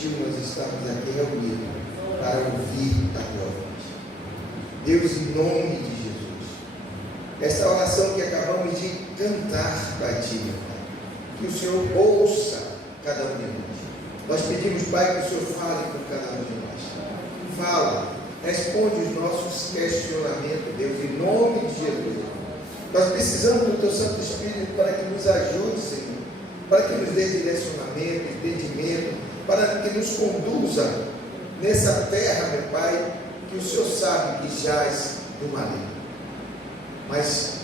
motivo nós estamos aqui reunidos para ouvir a tua voz. Deus, em nome de Jesus, essa oração que acabamos de cantar para ti, meu Pai, que o Senhor ouça cada um de nós. Nós pedimos, Pai, que o Senhor fale com cada um de nós. Fala, responde os nossos questionamentos, Deus, em nome de Jesus. Nós precisamos do Teu Santo Espírito para que nos ajude, Senhor, para que nos dê direcionamento, entendimento, para que nos conduza nessa terra, meu Pai, que o Senhor sabe que jaz do maligno. Mas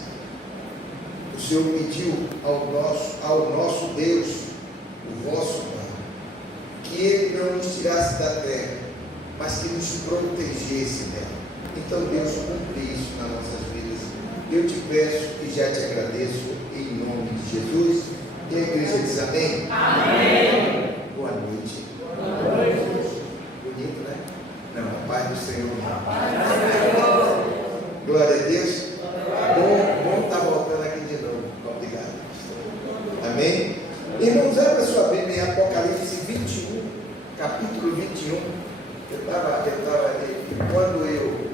o Senhor pediu ao nosso Deus, o vosso Pai, que Ele não nos tirasse da terra, mas que nos protegesse dela. Então, Deus, cumpre isso nas nossas vidas. Eu te peço e já te agradeço em nome de Jesus. E a igreja diz amém? Amém. Boa noite. Boa noite. Bonito, né? Não, a paz do Senhor. A paz do Senhor. Glória a Deus. Bom estar voltando aqui de novo. Obrigado. Amém? Irmãos, abra sua Bíblia em Apocalipse 21, capítulo 21. Quando eu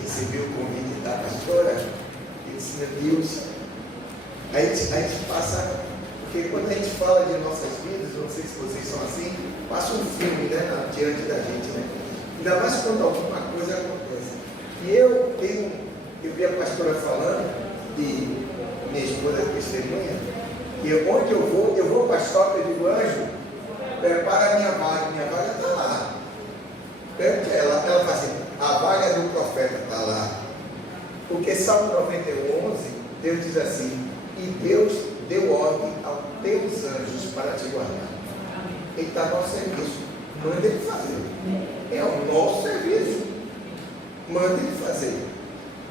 recebi o convite da pastora, eu disse, meu Deus, a gente passa, porque quando a gente fala de nossas vidas, não sei se vocês são assim, passa um filme, né, diante da gente, né? Ainda mais quando alguma coisa acontece. E eu vi a pastora falando, e minha esposa é testemunha, e onde eu vou para a shopping, eu digo, Anjo, prepara a minha vaga está lá. Ela fala assim, a vaga do profeta está lá. Porque Salmo 91, 11, Deus diz assim, e Deus deu ordem aos teus anjos para te guardar. Ele está no nosso serviço. Manda ele fazer. É o nosso serviço. Manda ele fazer.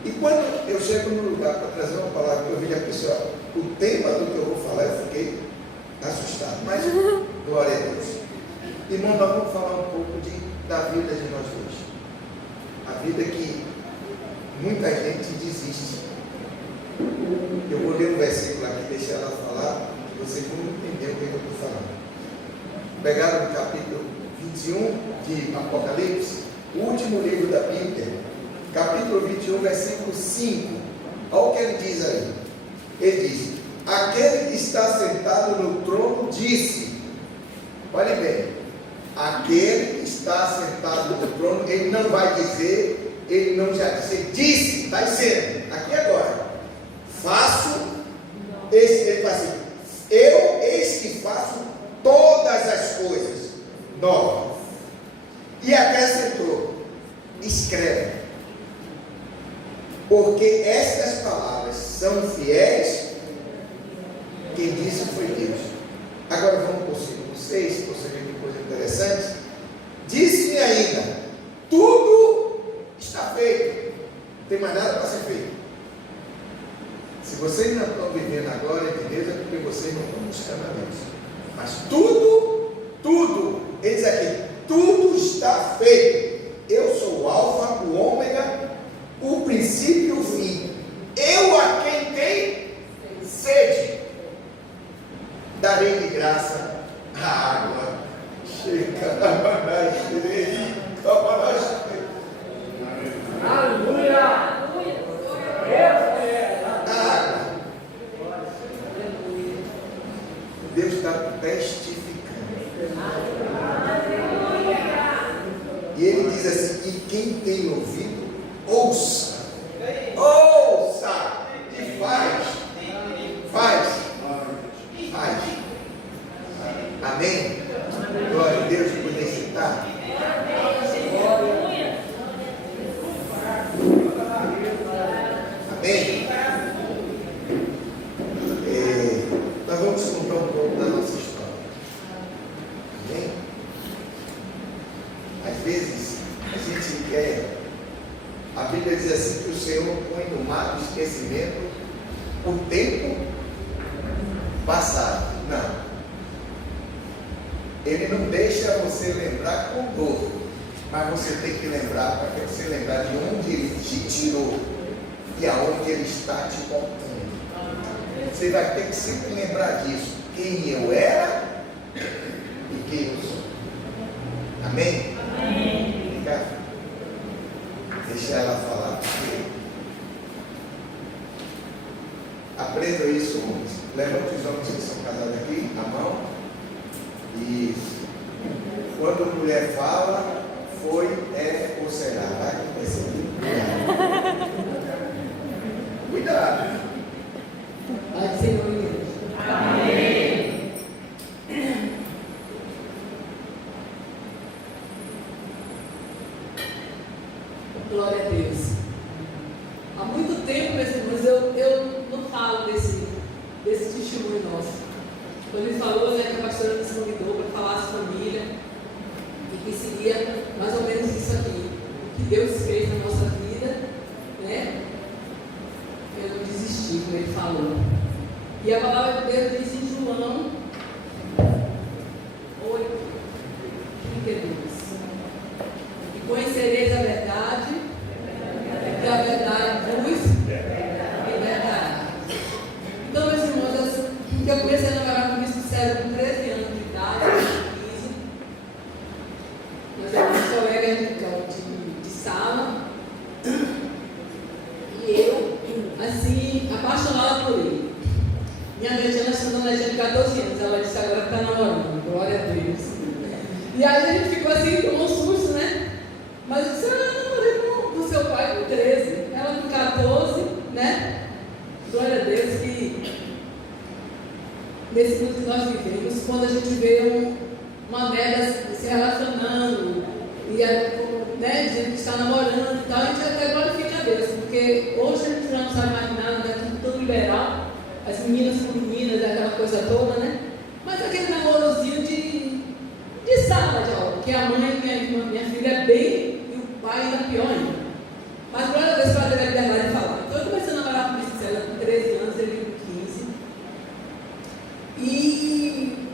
E quando eu chego no lugar para trazer uma palavra, eu vi a pessoa, o tema do que eu vou falar, eu fiquei assustado. Mas, glória a Deus. Irmão, nós vamos falar um pouco da vida de nós dois. A vida que muita gente desiste. Eu vou ler um versículo aqui, deixar ela falar, que vocês vão entender o que eu estou falando. Pegaram o capítulo 21 de Apocalipse, o último livro da Bíblia, capítulo 21, versículo 5. Olha o que ele diz aí. Ele diz, aquele que está sentado no trono disse, olhe bem, aquele que está sentado no trono, ele não vai dizer, ele não já disse, ele disse, está dizendo, aqui agora, ele faz assim, eu eis que faço todas as coisas novas. E acrescentou, escreve, porque estas palavras são fiéis, quem disse foi Deus. Agora vamos para o versículo 6, para você ver que coisa interessante. Disse-me ainda, tudo está feito, não tem mais nada para ser feito. Se vocês não estão vivendo a glória de Deus, é porque vocês não estão buscando a Deus. Mas tudo, eles aqui, tudo está feito. Eu sou o Alfa, o Ômega, o princípio e o fim. Eu a quem tem sede, darei de graça a água. Aleluia! Deus está testificando. E ele diz assim, e quem tem ouvido, ouça. Ouça e faz. Amém? Glória a Deus, poder sentar. Amém? Nós vamos contar um pouco da nossa história. Amém? Às vezes, a gente quer. A Bíblia diz assim que o Senhor põe no mar do esquecimento o tempo passado. Não. Ele não deixa você lembrar com dor, mas você tem que lembrar para você lembrar de onde Ele te tirou e aonde Ele está te voltando. Você vai ter que sempre lembrar disso. Quem eu era e quem eu sou. Amém? Amém. Fica. Deixa ela falar, porque aprenda isso, homens. Levante os homens que são casados aqui, a mão. Isso. Quando a mulher fala, foi, é ou será. Vai perceber. Cuidado. Pode ser nome de Deus. Amém. Glória a Deus. Há muito tempo, meus irmãos, eu não falo desse testemunho nosso. Quando ele falou, né, que a pastora nos convidou para falar à família e que seria mais ou menos isso aqui, o que Deus fez na nossa vida, né? Eu não desisti, como ele falou. E a palavra de Deus diz em João 8, 32. E conhecereis a verdade, e a verdade vos libertará. Então, meus irmãos, eu comecei a namorar com o Bispo César com 13 anos de idade, 15. Nós éramos colegas de sala. E eu, assim, apaixonada por ele. Minha mãe tinha 14 anos, ela disse agora que está namorando, glória a Deus. E aí a gente ficou assim, com um susto, né? Mas eu disse, eu namorei com o seu pai com 13, ela com 14, né? Glória a Deus que nesse mundo que nós vivemos, quando a gente vê uma mulher se relacionando, e né, a gente está namorando e tal, a gente até glorifica a Deus, porque hoje a gente já não sabe mais nada, né? Tudo tão liberal, as meninas com meninas, aquela coisa toda, né? Mas aquele namorozinho de sala de aula, que a mãe e minha filha é bem, e o pai ainda pior ainda. Mas glória a Deus para ter a liberdade de falar. Então eu comecei a namorar com o Bispo César com 13 anos, ele com 15. E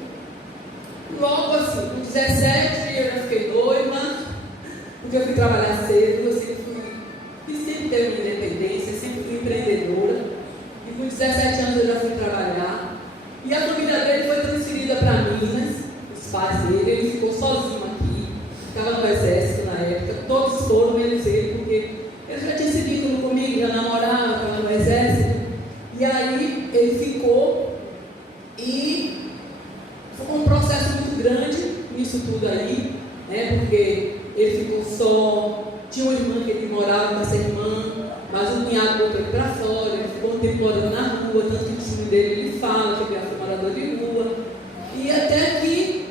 logo assim, com 17 eu já fiquei noiva, porque eu fui trabalhar cedo, eu sempre teve uma independência, sempre fui empreendedora. E com 17 anos eu já fui trabalhar. E a família dele foi transferida para Minas, os pais dele, ele ficou sozinho aqui, ficava no exército na época, todos foram, menos ele, porque ele já tinha esse vínculo comigo, já namorava, estava no exército. E aí ele ficou e foi um processo muito grande nisso tudo aí, né? Porque ele ficou só, tinha uma irmã que ele morava com essa irmã, mas o cunhado botou ele para fora, ele ficou um tempo morando na rua, tanto que o testemunho dele ele fala que ele foi morador de rua, e até que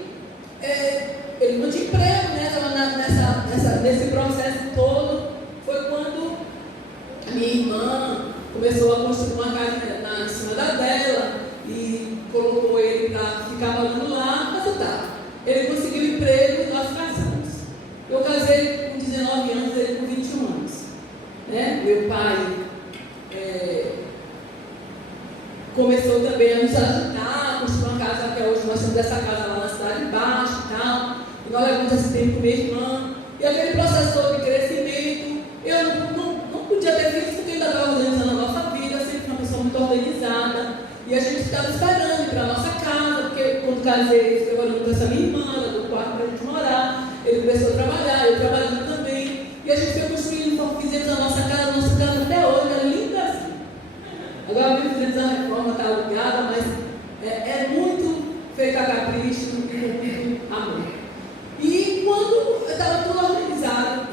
ele não tinha emprego, né? Estava nesse processo todo, foi quando a minha irmã começou a construir uma casa em cima da dela e colocou ele para ficar morando lá, mas tá. Ele conseguiu emprego e nós casamos. Eu casei com 19 anos, ele com 21 anos. Né? Meu pai começou também a nos ajudar, a construir uma casa, até hoje nós temos essa casa lá na Cidade Baixa e tal. E nós levamos esse tempo com minha irmã. E aquele processo todo de crescimento, eu não podia ter filhos porque ainda estava organizando a nossa vida, eu sempre fui uma pessoa muito organizada. E a gente estava esperando ir para a nossa casa, porque quando casei, eu fiquei olhando para essa minha irmã, do quarto para a gente morar. Ele começou a trabalhar, eu trabalhando também. E a gente foi construindo, fizemos a nossa casa até hoje, é linda assim. Agora mesmo fizemos a reforma, está alugada, mas é muito feita a capricho e com muito amor. E quando estava tudo organizado,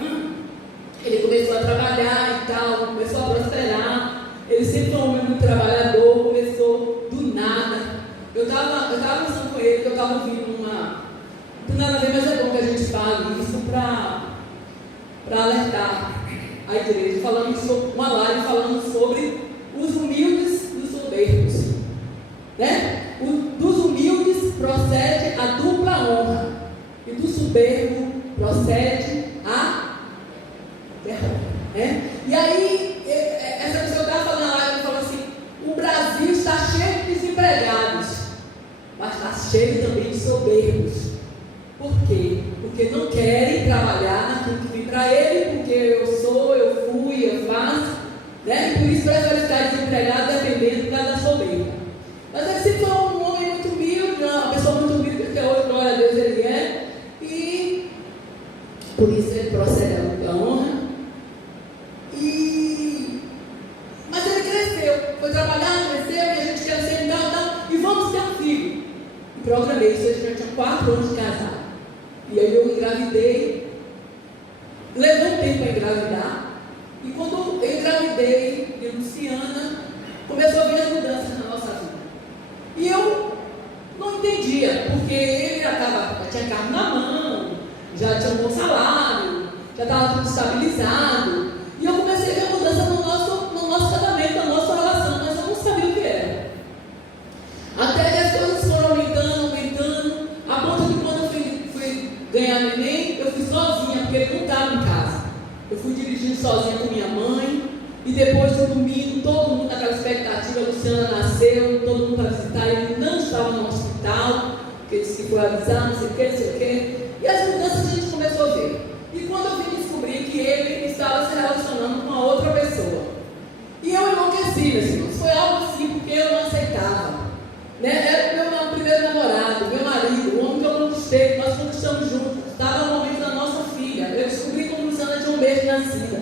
ele começou a trabalhar e tal, começou a prosperar. Ele sempre foi um homem muito trabalhador, começou do nada. Eu estava conversando com ele, que eu estava ouvindo uma. Não tem nada a ver, mas é bom que a gente fale isso para alertar a igreja, falando sobre uma live falando sobre os humildes e os soberbos. Né? Dos humildes procede a dupla honra, e do soberbo procede a derrota. Né? E aí, essa pessoa estava falando na live e falou assim: o Brasil está cheio de desempregados, mas está cheio também de soberbos. Por quê? Porque não querem trabalhar naquilo que vem para ele, porque eu fui, eu faço, né? E por isso prefere ficar desempregado dependendo da soberba. Mas ele sempre foi um homem muito humilde, uma pessoa muito humilde, porque hoje, glória a Deus, ele é. E programei, isso eu já tinha 4 anos de casado. E aí eu engravidei, levou um tempo para engravidar, e quando eu engravidei de Luciana, começou a vir as mudanças na nossa vida. E eu não entendia, porque ele já tinha carro na mão, já tinha um bom salário, já estava tudo estabilizado, e eu comecei a ver a mudança no nosso casamento, na nossa relação, mas eu não sabia o que era. Até que as coisas foram aumentando, a ponto de quando eu fui ganhar neném, eu fui sozinha, porque ele não estava em casa. Eu fui dirigindo sozinha com minha mãe, e depois do domingo, todo mundo naquela expectativa, a Luciana nasceu, todo mundo para visitar, ele não estava no hospital, porque disse que foi avisar, não sei o que, e as mudanças a gente começou a ver. E quando eu vim descobrir que ele estava se relacionando com uma outra pessoa, e eu enlouqueci, meus irmãos, foi algo assim, porque eu não aceitava. Era o meu primeiro namorado, meu marido, o homem que eu conquistei, nós conquistamos juntos, estava no momento da nossa filha. Eu descobri como Luciana tinha um mês de nascida.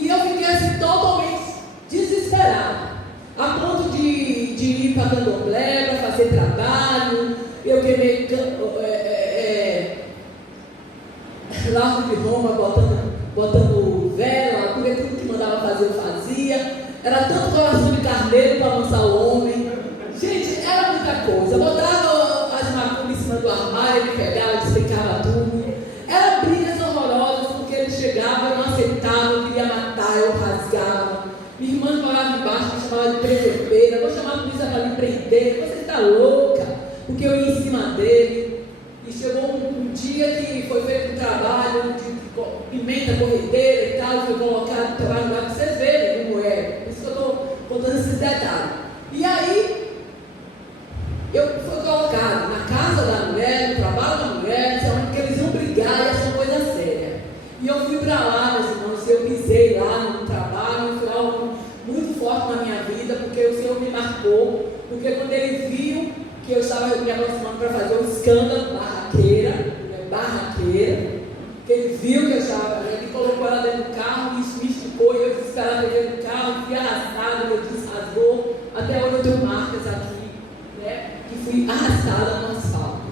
E eu fiquei assim totalmente desesperada, a ponto de ir para candomblé, para fazer trabalho. Eu queimei largo de Roma, botando vela, porque tudo que mandava fazer eu fazia. Era tanto coração de carneiro para lançar o homem. Gente, era muita coisa. Eu botava as macumbas em cima do armário, ele pegava, explicava tudo. Eram brigas horrorosas, porque ele chegava, eu não aceitava, eu queria matar, eu rasgava. Minha irmã morava embaixo, me chamava de presepeira. Vou chamar a polícia para me prender. Você está louca? Porque eu ia em cima dele. E chegou um dia que foi feito um trabalho de pimenta corrideira e tal, foi colocado no trabalho lá para vocês verem como é. Por isso que eu estou contando esses detalhes. E aí, eu fui colocado na casa da mulher, no trabalho da mulher, porque eles iam brigar e essa coisa séria. E eu fui para lá, meus irmãos, eu pisei lá no trabalho, foi algo muito forte na minha vida, porque o Senhor me marcou, porque quando ele viu que eu estava me aproximando para fazer um escândalo, barraqueira, que ele viu que eu estava, ele colocou ela dentro do carro, isso me esticou, e eu desesperada dentro do carro, fui arrastada, meu Deus rasgou, até hoje eu tenho marcas aqui, que fui arrastada no asfalto.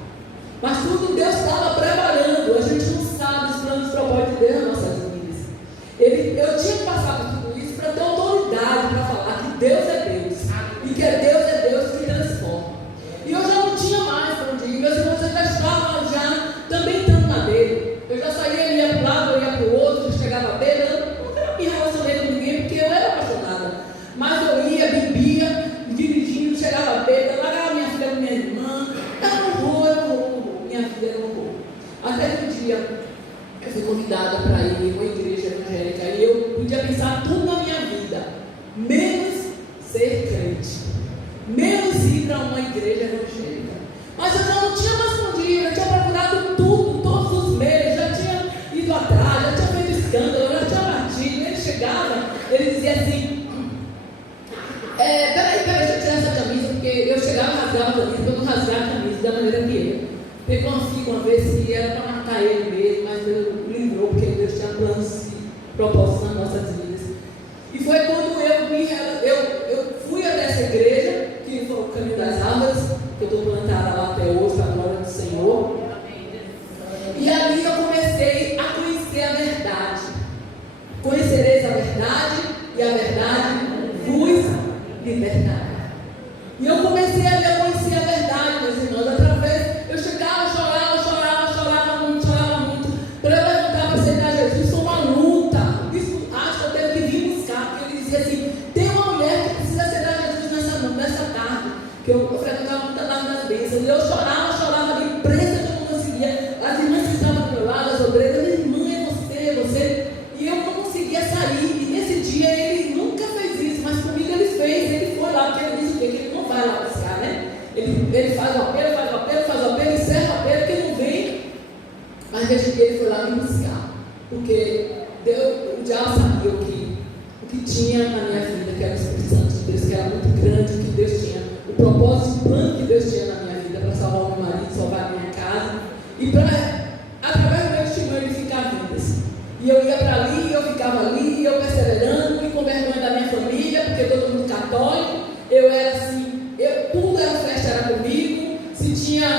Mas tudo Deus estava preparando, a gente não sabe os planos e propósitos de Deus nas nossas vidas. Eu tinha que passar por tudo isso para ter autoridade para falar que Deus é Deus, e que Deus é Deus que transforma. E eu já não tinha mais para onde ir, meus irmãos já estavam também estando na beira. Eu já saía, ele ia para um lado, eu ia para o outro, chegava à beira, eu nunca me relacionei com ninguém, porque eu era apaixonada. Mas eu ia, bebia, dirigindo, chegava à beira, largava minha filha com minha irmã, era um horror, minha vida era um horror. Até que um dia eu fui convidada para ir em uma igreja evangélica e eu podia pensar tudo na minha vida, menos ser crente, menos ir para uma igreja evangélica. Mas eu já não tinha mais onde ir, eu tinha procurado tudo, todos os meios, já tinha ido atrás, já tinha feito escândalo, já tinha batido. Ele chegava, ele dizia assim: peraí, deixa eu tirar essa camisa, porque eu chegava e rasgava a camisa, eu não rasgava a camisa da maneira que ele. Pegou uma figa uma vez que era para matar ele mesmo, mas Deus livrou, porque Deus tinha planos e propósitos nas nossas vidas. E foi quando eu fui até essa igreja, que foi o Caminho das Árvores, que eu estou plantada lá até hoje, para a glória do Senhor. E ali eu comecei a conhecer a verdade. Conhecereis a verdade, e a verdade vos libertará. E eu comecei a conhecer a verdade, meus irmãos, através. Eu chegava, chorava muito, para eu levantar para aceitar Jesus. Foi uma luta. O bispo acho que eu tenho que vir buscar, porque ele dizia assim: tem uma mulher que precisa aceitar Jesus nessa tarde, que eu frequentava muita tarde das bênçãos. E eu chorava ali, presa, que eu não conseguia. As irmãs que estavam do meu lado, as obreiras, minha irmã, é você. E eu não conseguia sair. E nesse dia ele nunca fez isso, mas comigo ele fez. Ele foi lá, porque ele disse que ele não vai lá buscar, né? Ele faz o apelo, encerra o apelo, que ele não vem. Mas nesse dia ele foi lá me buscar, porque o diabo sabia o que tinha na minha vida, que era o Espírito Santo de Deus, que era muito grande, o que Deus tinha, o propósito, o plano que Deus tinha na minha vida para salvar o meu marido, salvar a minha casa, e para, através do meu testemunho, ele ficar vidas. E eu ia para ali, eu ficava ali, eu perseverando, e com vergonha da minha família, porque todo mundo católico, eu era assim, tudo era festa, era comigo. Se tinha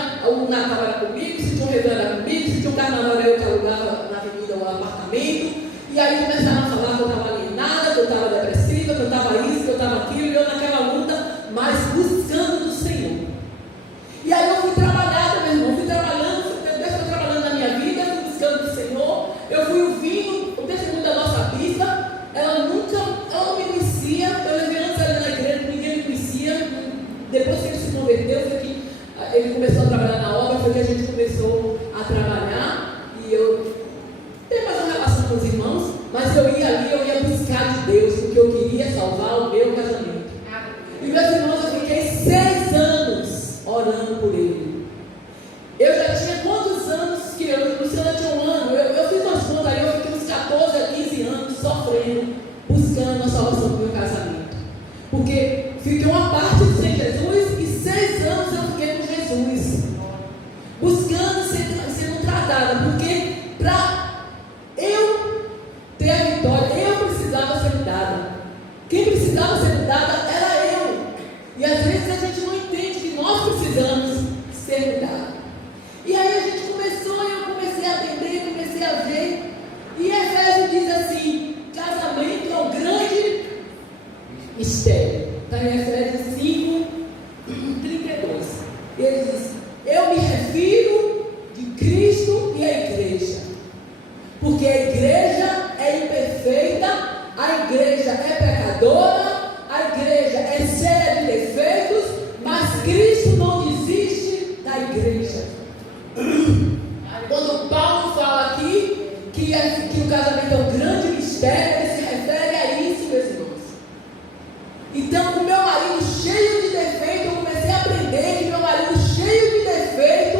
conhecia, eu levei antes ali na igreja, ninguém me conhecia. Depois que ele se converteu, foi que ele começou a trabalhar na obra, foi que a gente começou a trabalhar. E eu tenho mais uma relação com os irmãos, mas eu ia ali, eu ia buscar de Deus, porque eu queria salvar o meu casamento. E meus irmãos, eu fiquei 6 anos orando por ele. Eu já tinha quantos anos que eu, Luciana tinha 1 ano, eu fiz umas contas aí, eu fiquei uns 14 a 15 anos sofrendo, buscando a salvação do meu casamento. Porque fiquei uma parte sem Jesus e 6 anos eu fiquei com Jesus. Buscando, sendo tratada, porque para eu ter a vitória, eu precisava ser mudada. Quem precisava ser mudada era eu. E às vezes a gente não entende que nós precisamos ser mudados. E aí a gente começou, eu comecei a atender, comecei a ver. E Efésios diz assim: casamento é um grande mistério. Está em Efésios 5, 32. Ele diz: eu me refiro de Cristo e a igreja. Porque a igreja é imperfeita, a igreja é pecadora, a igreja é cheia de defeitos, mas Cristo não desiste da igreja. Quando Paulo fala aqui que o casamento é um grande mistério, ele se refere a isso, meus irmãos. Então, com meu marido cheio de defeito, eu comecei a aprender que meu marido cheio de defeito,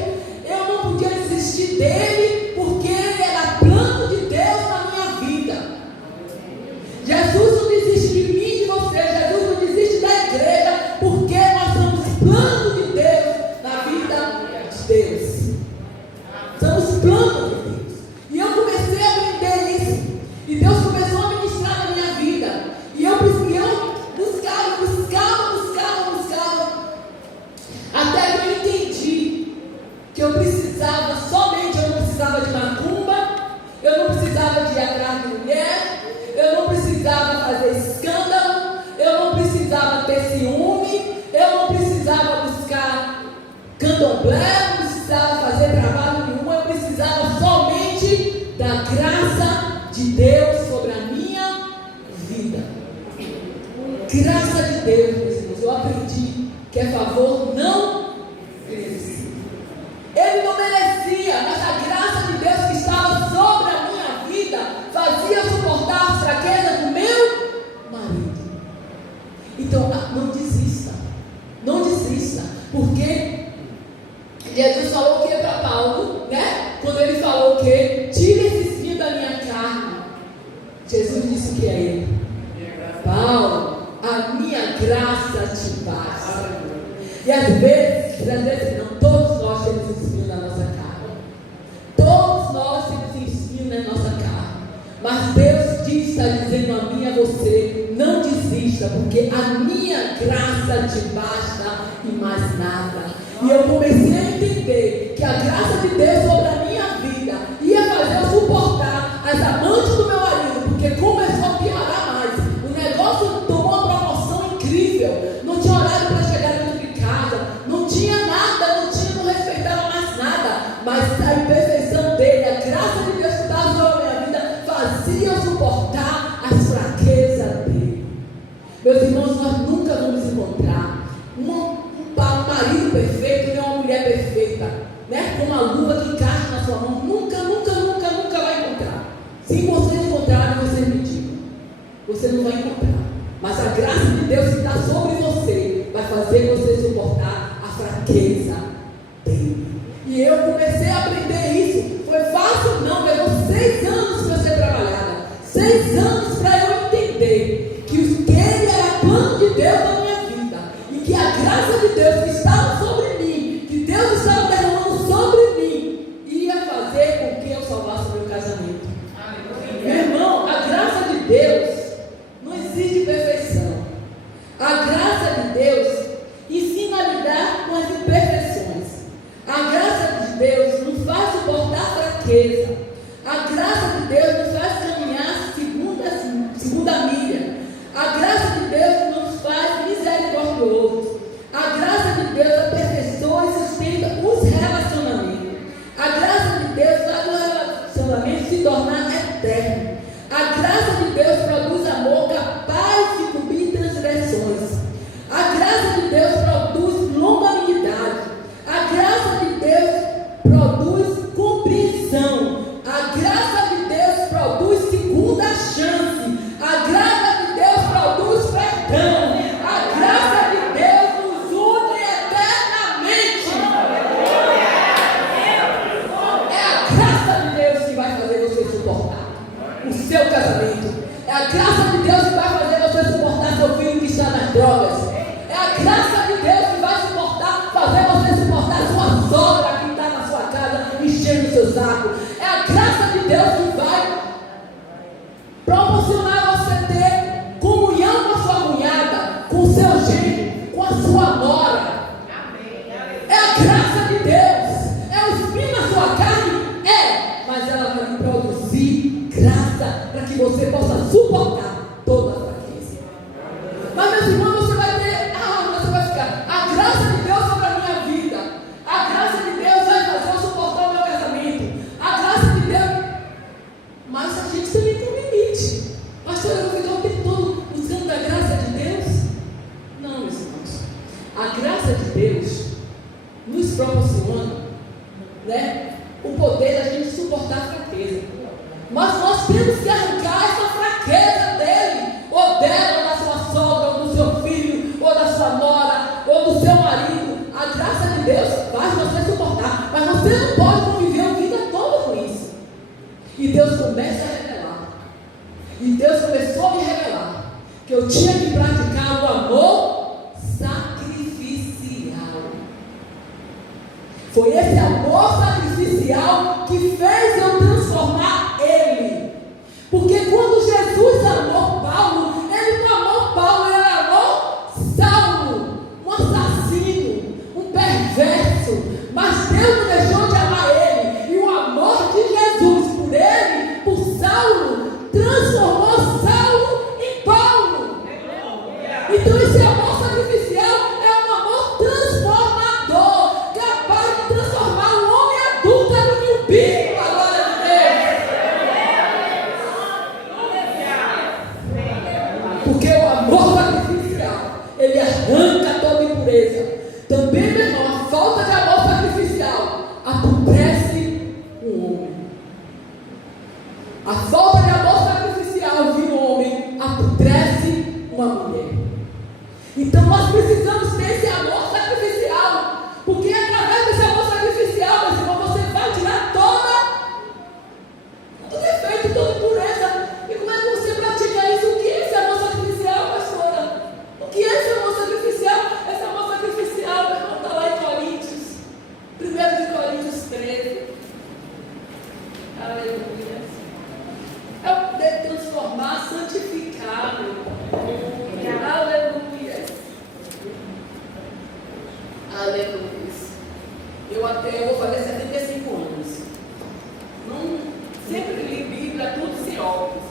eu não podia desistir dele, porque ele era plano de Deus na minha vida. Jesus não desiste de mim e de você, Jesus não desiste da igreja, porque nós somos plano de Deus na vida de Deus. Somos plano de Deus. E eu comecei a aprender isso. E Deus começou a ministrar na minha vida. E eu buscava. Até que eu entendi que eu precisava somente, eu não precisava de macumba, eu não precisava de ir atrás de mulher, eu não precisava fazer escândalo, eu não precisava ter ciúme, eu não precisava buscar candomblé, não precisava fazer trabalho nenhum, eu precisava somente da graça de Deus sobre a minha vida. Graça de Deus, meus irmãos, eu aprendi que é favor não merecido. Ele não merecia, mas a graça de Deus que estava sobre a minha vida fazia suportar as fraquezas do meu marido. Então, não desista, porque Jesus falou o que para Paulo, né? Quando ele falou o que? Tira esse espinho da minha carne. Jesus disse o que a ele? Paulo, a minha graça te basta. E às vezes não, todos nós temos espinho na nossa carne. Todos nós temos espinho na nossa carne. Mas Deus está dizendo a mim e a você: não desista, porque a minha graça te basta e mais nada. E eu comecei a entender que a graça de Deus sobre a minha vida ia fazer eu suportar as amantes do meu marido, porque começou a piorar mais. O negócio tomou uma promoção incrível. Não tinha horário para chegar dentro de casa, não tinha nada, não respeitava mais nada. Mas a imperfeição dele, a graça de Deus que estava sobre a minha vida, fazia eu suportar as fraquezas dele. Meus irmãos, nós nunca vamos encontrar um marido perfeito, nem uma mulher perfeita, né? Com uma luva que encaixa na sua mão. Nunca vai encontrar. Se vocês encontrarem, vocês me digam. Você não vai encontrar. Mas a graça de Deus que está sobre você vai fazer você suportar a fraqueza dele. E eu comecei a aprender isso. Foi fácil? Não. Levou 6 anos para ser trabalhada. 6 anos para eu entender que ele era plano de Deus na minha vida. E que a graça de Deus que estava sobre mim, que Deus estava derramando sobre mim, ia fazer com que eu salvasse o meu casamento. Meu irmão, a graça de Deus não exige perfeição. A graça de Deus ensina a lidar com as imperfeições. A graça de Deus nos faz suportar fraqueza. A graça de Deus nos faz caminhar segunda milha. A graça de Deus nos faz misericordiosos. A graça de Deus aperfeiçoa e sustenta os relacionamentos. A graça de Deus faz o relacionamento se tornar eterno. A graça de Deus produz amor capaz de cobrir nos proporciona, né, o poder da gente suportar a fraqueza. Mas nós temos que arrancar essa fraqueza dele, ou dela, ou da sua sogra, ou do seu filho, ou da sua nora, ou do seu marido. A graça de Deus faz você suportar, mas você não pode conviver a vida toda com isso. E Deus começa a revelar. E Deus começou a me revelar que eu tinha que praticar o amor sacrificial. Foi esse amor sacrificial que fez eu transformar ele. Porque quando Jesus amou Paulo, ele não amou Paulo, ele amou Saulo, um assassino, um perverso. Mas Deus não deixou de amar ele. E o amor de Jesus por ele, por Saulo, transformou Saulo em Paulo. Então esse amor sacrificial é um amor transformador, capaz de transformar um homem adulto em um bicho, a glória de Deus. Porque o amor sacrificial, ele arranca toda impureza. Também, meu irmão, a falta de amor sacrificial apodrece um homem. A falta de amor sacrificial de um homem apodrece uma mulher. Então nós precisamos ter esse amor sacrificial, porque através desse amor sacrificial, meu irmão, você vai tirar todo defeito, toda impureza. E como é que você pratica isso? O que é esse amor sacrificial, pastora? O que é esse amor sacrificial? Esse amor sacrificial, meu irmão, está lá em Coríntios, 1 de Coríntios 13. Aleluia. É o poder transformar, santificar, meu irmão. Aleluia. Aleluia. Eu vou fazer 75 anos. Não, sempre li Bíblia, tudo sem óculos.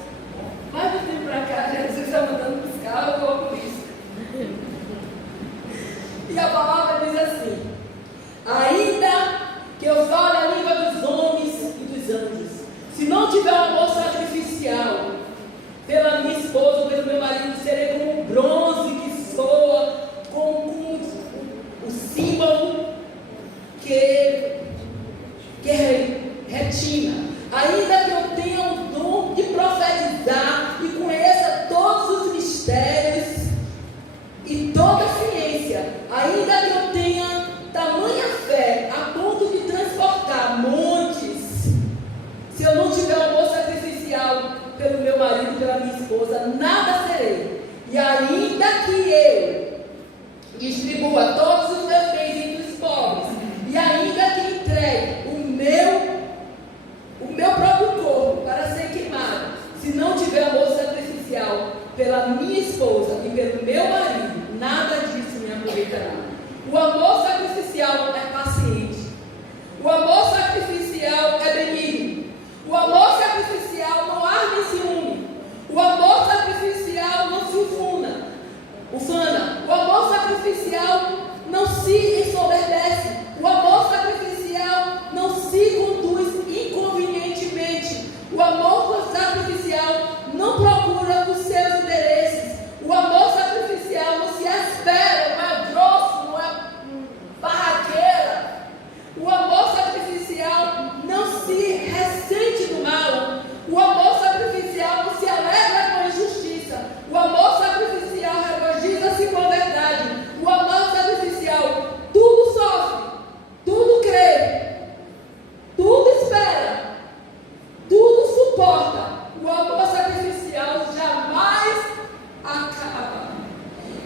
Mas de tempo para cá, Jesus está mandando buscar, eu vou com isso. E a palavra diz assim: ainda que eu fale a língua dos homens e dos anjos, se não tiver um amor sacrificial pela minha esposa ou pelo meu marido, serei como um bronze que soa, como o símbolo que retina. Ainda que eu tenha o dom de profetizar e conheça todos os mistérios e toda a ciência, ainda que eu tenha tamanha fé a ponto de transportar montes, se eu não tiver amor sacrificial pelo meu marido e pela minha esposa, nada serei. E ainda que eu distribua todos os meus bens entre os pobres, e ainda que entregue o meu próprio corpo para ser queimado, se não tiver amor sacrificial pela minha esposa e pelo meu marido, nada disso me aproveitará. O amor sacrificial é paciente. O amor sacrificial é benigno. O amor sacrificial não arde em ciúme. O amor sacrificial não se ufana. O amor sacrificial não se ensoberbece. O amor sacrificial não se conduz inconvenientemente. O amor sacrificial não procura os seus interesses. O amor sacrificial não se espera, não é grosso, não é barraqueira. O amor sacrificial não se ressente do mal. O amor sacrificial não se alegra com a injustiça. O amor sacrificial regozija-se com a verdade. O amor sacrificial tudo sofre, tudo crê, tudo espera, tudo suporta. O amor sacrificial jamais acaba.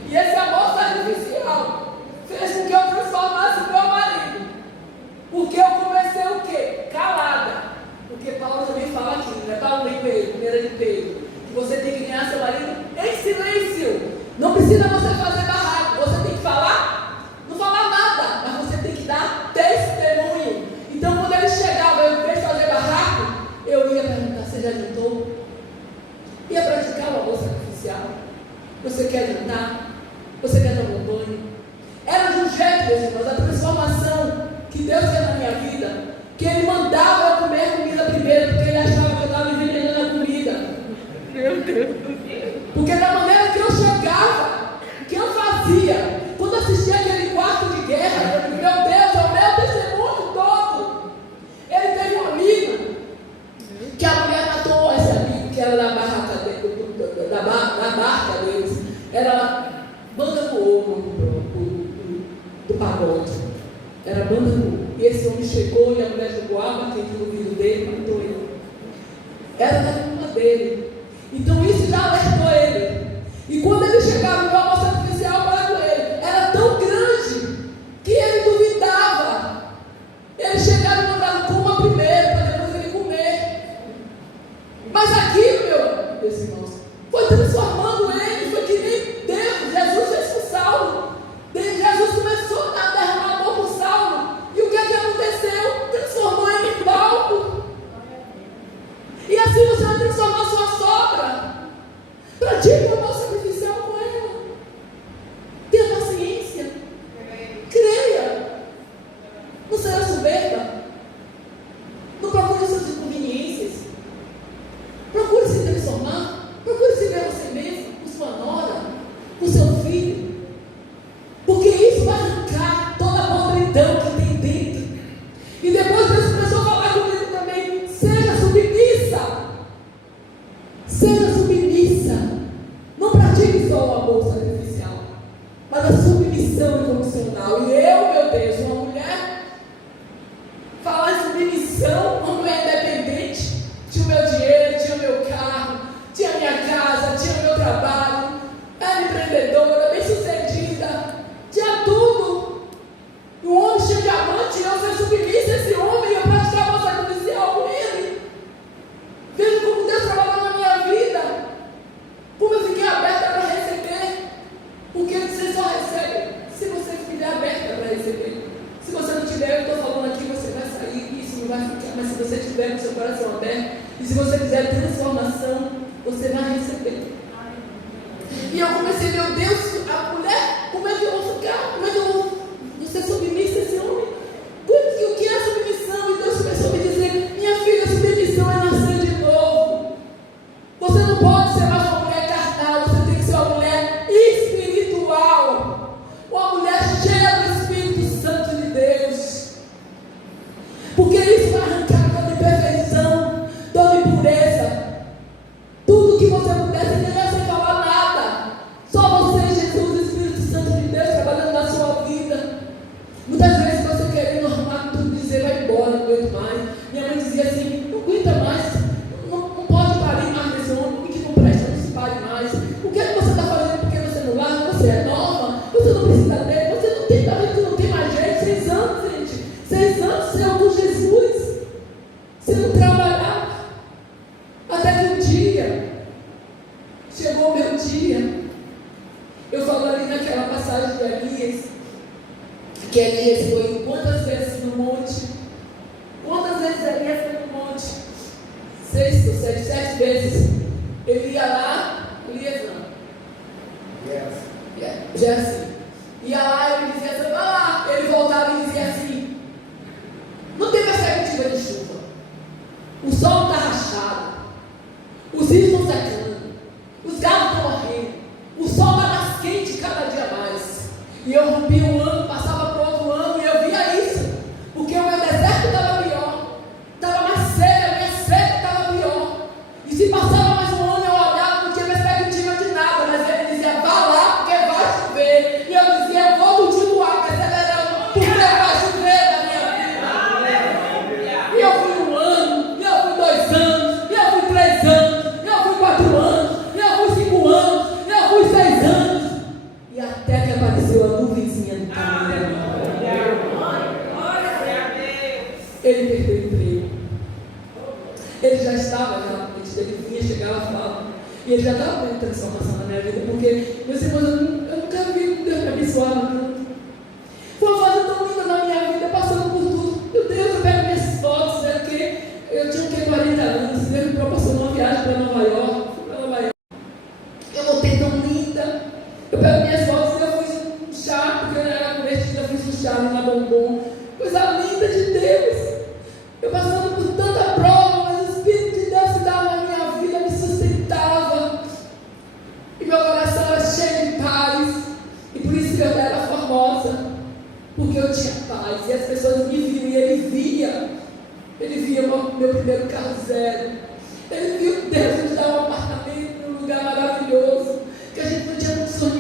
E esse amor sacrificial fez com que eu transformasse o meu marido. Porque eu comecei o quê? Calada. Porque Paulo também fala aqui, não é Paulo nem Pedro, 1 de Pedro, que você tem que ganhar seu marido em silêncio. Não precisa você fazer barraco, você tem que falar, não falar nada, mas você tem que dar testemunho. Então quando ele chegava, eu invés de fazer barraco, eu ia perguntar: você já jantou? Ia praticar o amor sacrificial? Você quer jantar? Você quer tomar um banho? Era de um jeito, meus irmãos, a transformação que Deus quer na minha vida, que Ele mandava eu comer comida primeiro, porque Ele achava que eu estava envenenando a comida. Meu Deus. Porque da maneira que eu chegava, que eu fazia, quando assistia aquele quarto de guerra, eu digo: meu Deus, é o meu Era Banda do Ouro do pagode. Era Banda do Ouro. E esse homem chegou e a mulher jogou água quente no vidro dele e matou ele. Era da turma dele. Então isso já alertou ele. E quando ele chegava no almoço artificial para com ele, era tão grande que ele duvidava. Ele chegava e mandava coma primeiro, para depois ele comer. Mas aquilo, meus irmãos, foi transformando ele, foi que nem Deus, Jesus fez com Saulo. Jesus começou a derramar amor por Saulo. E o que aconteceu? Transformou ele em Paulo. E assim você vai transformar sua sogra. Pratique o amor sacrificial com ela. Tenha paciência. Creia. Não será soberba. Não procure suas inconveniências. Procure se transformar. Procure se ver você mesmo, com sua nora, com seu filho. Porque isso vai arrancar toda a podridão que tem dentro. E depois Deus começou a falar comigo também. Seja submissa. Seja submissa. Não pratique só o amor sacrificial, mas a submissão incondicional. E eu, meu Deus, uma mulher, falar em submissão, uma mulher independente, tinha o meu dinheiro, tinha o meu carro, tinha a minha casa, tinha o meu trabalho, era empreendedora, bem sucedida, tinha tudo. E um homem cheio de amante, eu ser submissa a esse homem, eu praticava o sacrificial com ele. Veja como Deus trabalhou na minha vida. Como eu fiquei aberta para receber. Porque você só recebe se você estiver aberta para receber. Se você não tiver, eu estou falando aqui, você vai sair, isso não vai ficar. Mas se você tiver com seu coração aberto, e se você quiser transformação, você vai receber. E eu comecei, meu Deus, a mulher, como é que eu vou ficar? Como é que eu vou ser submissa a esse homem? O que é submissão? E Deus começou a me dizer, minha filha, submissão é nascer de novo. Você não pode ser mais uma mulher carnal, você tem que ser uma mulher espiritual. Uma mulher cheia do Espírito Santo de Deus. Porque isso vai arrancar toda imperfeição, toda impureza. Tudo que você pudesse entender sem falar nada. Só você, Jesus, o Espírito Santo de Deus trabalhando na sua vida. Muitas vezes você querendo arrumar tudo e dizer, vai embora, não aguento mais. Minha mãe dizia assim, não aguenta mais, não pode parir mais desse homem, o que não presta, não se pare mais. O que é que você está fazendo porque você não larga? Você é nova, você não precisa dele, você não tem talento, não tem mais jeito. 6 anos, gente, 6 anos você é com Jesus, você não trabalhar. Até que um dia, chegou o meu dia, eu falo ali naquela passagem de Elias, que Elias foi quantas vezes no monte? Quantas vezes Elias foi no monte? 6 ou 7 vezes. Ele ia lá, Elias não. Já assim. Ia lá, ele dizia assim, vai lá. Ele voltava e dizia assim, não tem perspectiva de chuva. O sol está rachado. Os rios estão secando. Os gatos estão morrendo. O sol está mais quente cada dia mais. E eu rompi um ano, passava para outro ano e eu via isso. Porque o meu deserto estava pior. Estava mais seco, a minha seca estava pior. E se passava mais um ano, eu olhava, não tinha perspectiva de nada. Mas ele dizia, vá lá, porque vai chover. E eu dizia, eu vou continuar perseverando, porque vai chover na minha vida. E eu fui 1 ano, e eu fui 2 anos, e eu fui 3 anos, e eu fui 4 anos, e eu fui 5 anos, e eu fui 6 anos. E até que apareceu a nuvenzinha do caminho. Ele perdeu o emprego. Ele já estava, ele vinha, chegava, falava. E ele já estava vendo transformação na minha vida. Porque, meus irmãos, eu nunca vi Deus me abençoar tanto. Foi uma fase tão linda na minha vida, passando por tudo. Meu Deus, eu pego minhas fotos, né, porque eu tinha 40 anos. Deus me proporcionou uma viagem para Nova York. Fui para Nova York. Eu voltei tão linda. Eu pego minhas fotos e eu fiz um chá, porque eu era convertida, eu fiz um chá na Bombom. Coisa linda de Deus. Eu passando por tanta prova, mas o Espírito de Deus que estava na minha vida me sustentava. E meu coração era cheio de paz. E por isso que eu era formosa. Porque eu tinha paz. E as pessoas me viam e ele via. Ele via meu primeiro carro zero. Ele viu Deus me dar um apartamento num lugar maravilhoso. Que a gente não tinha condições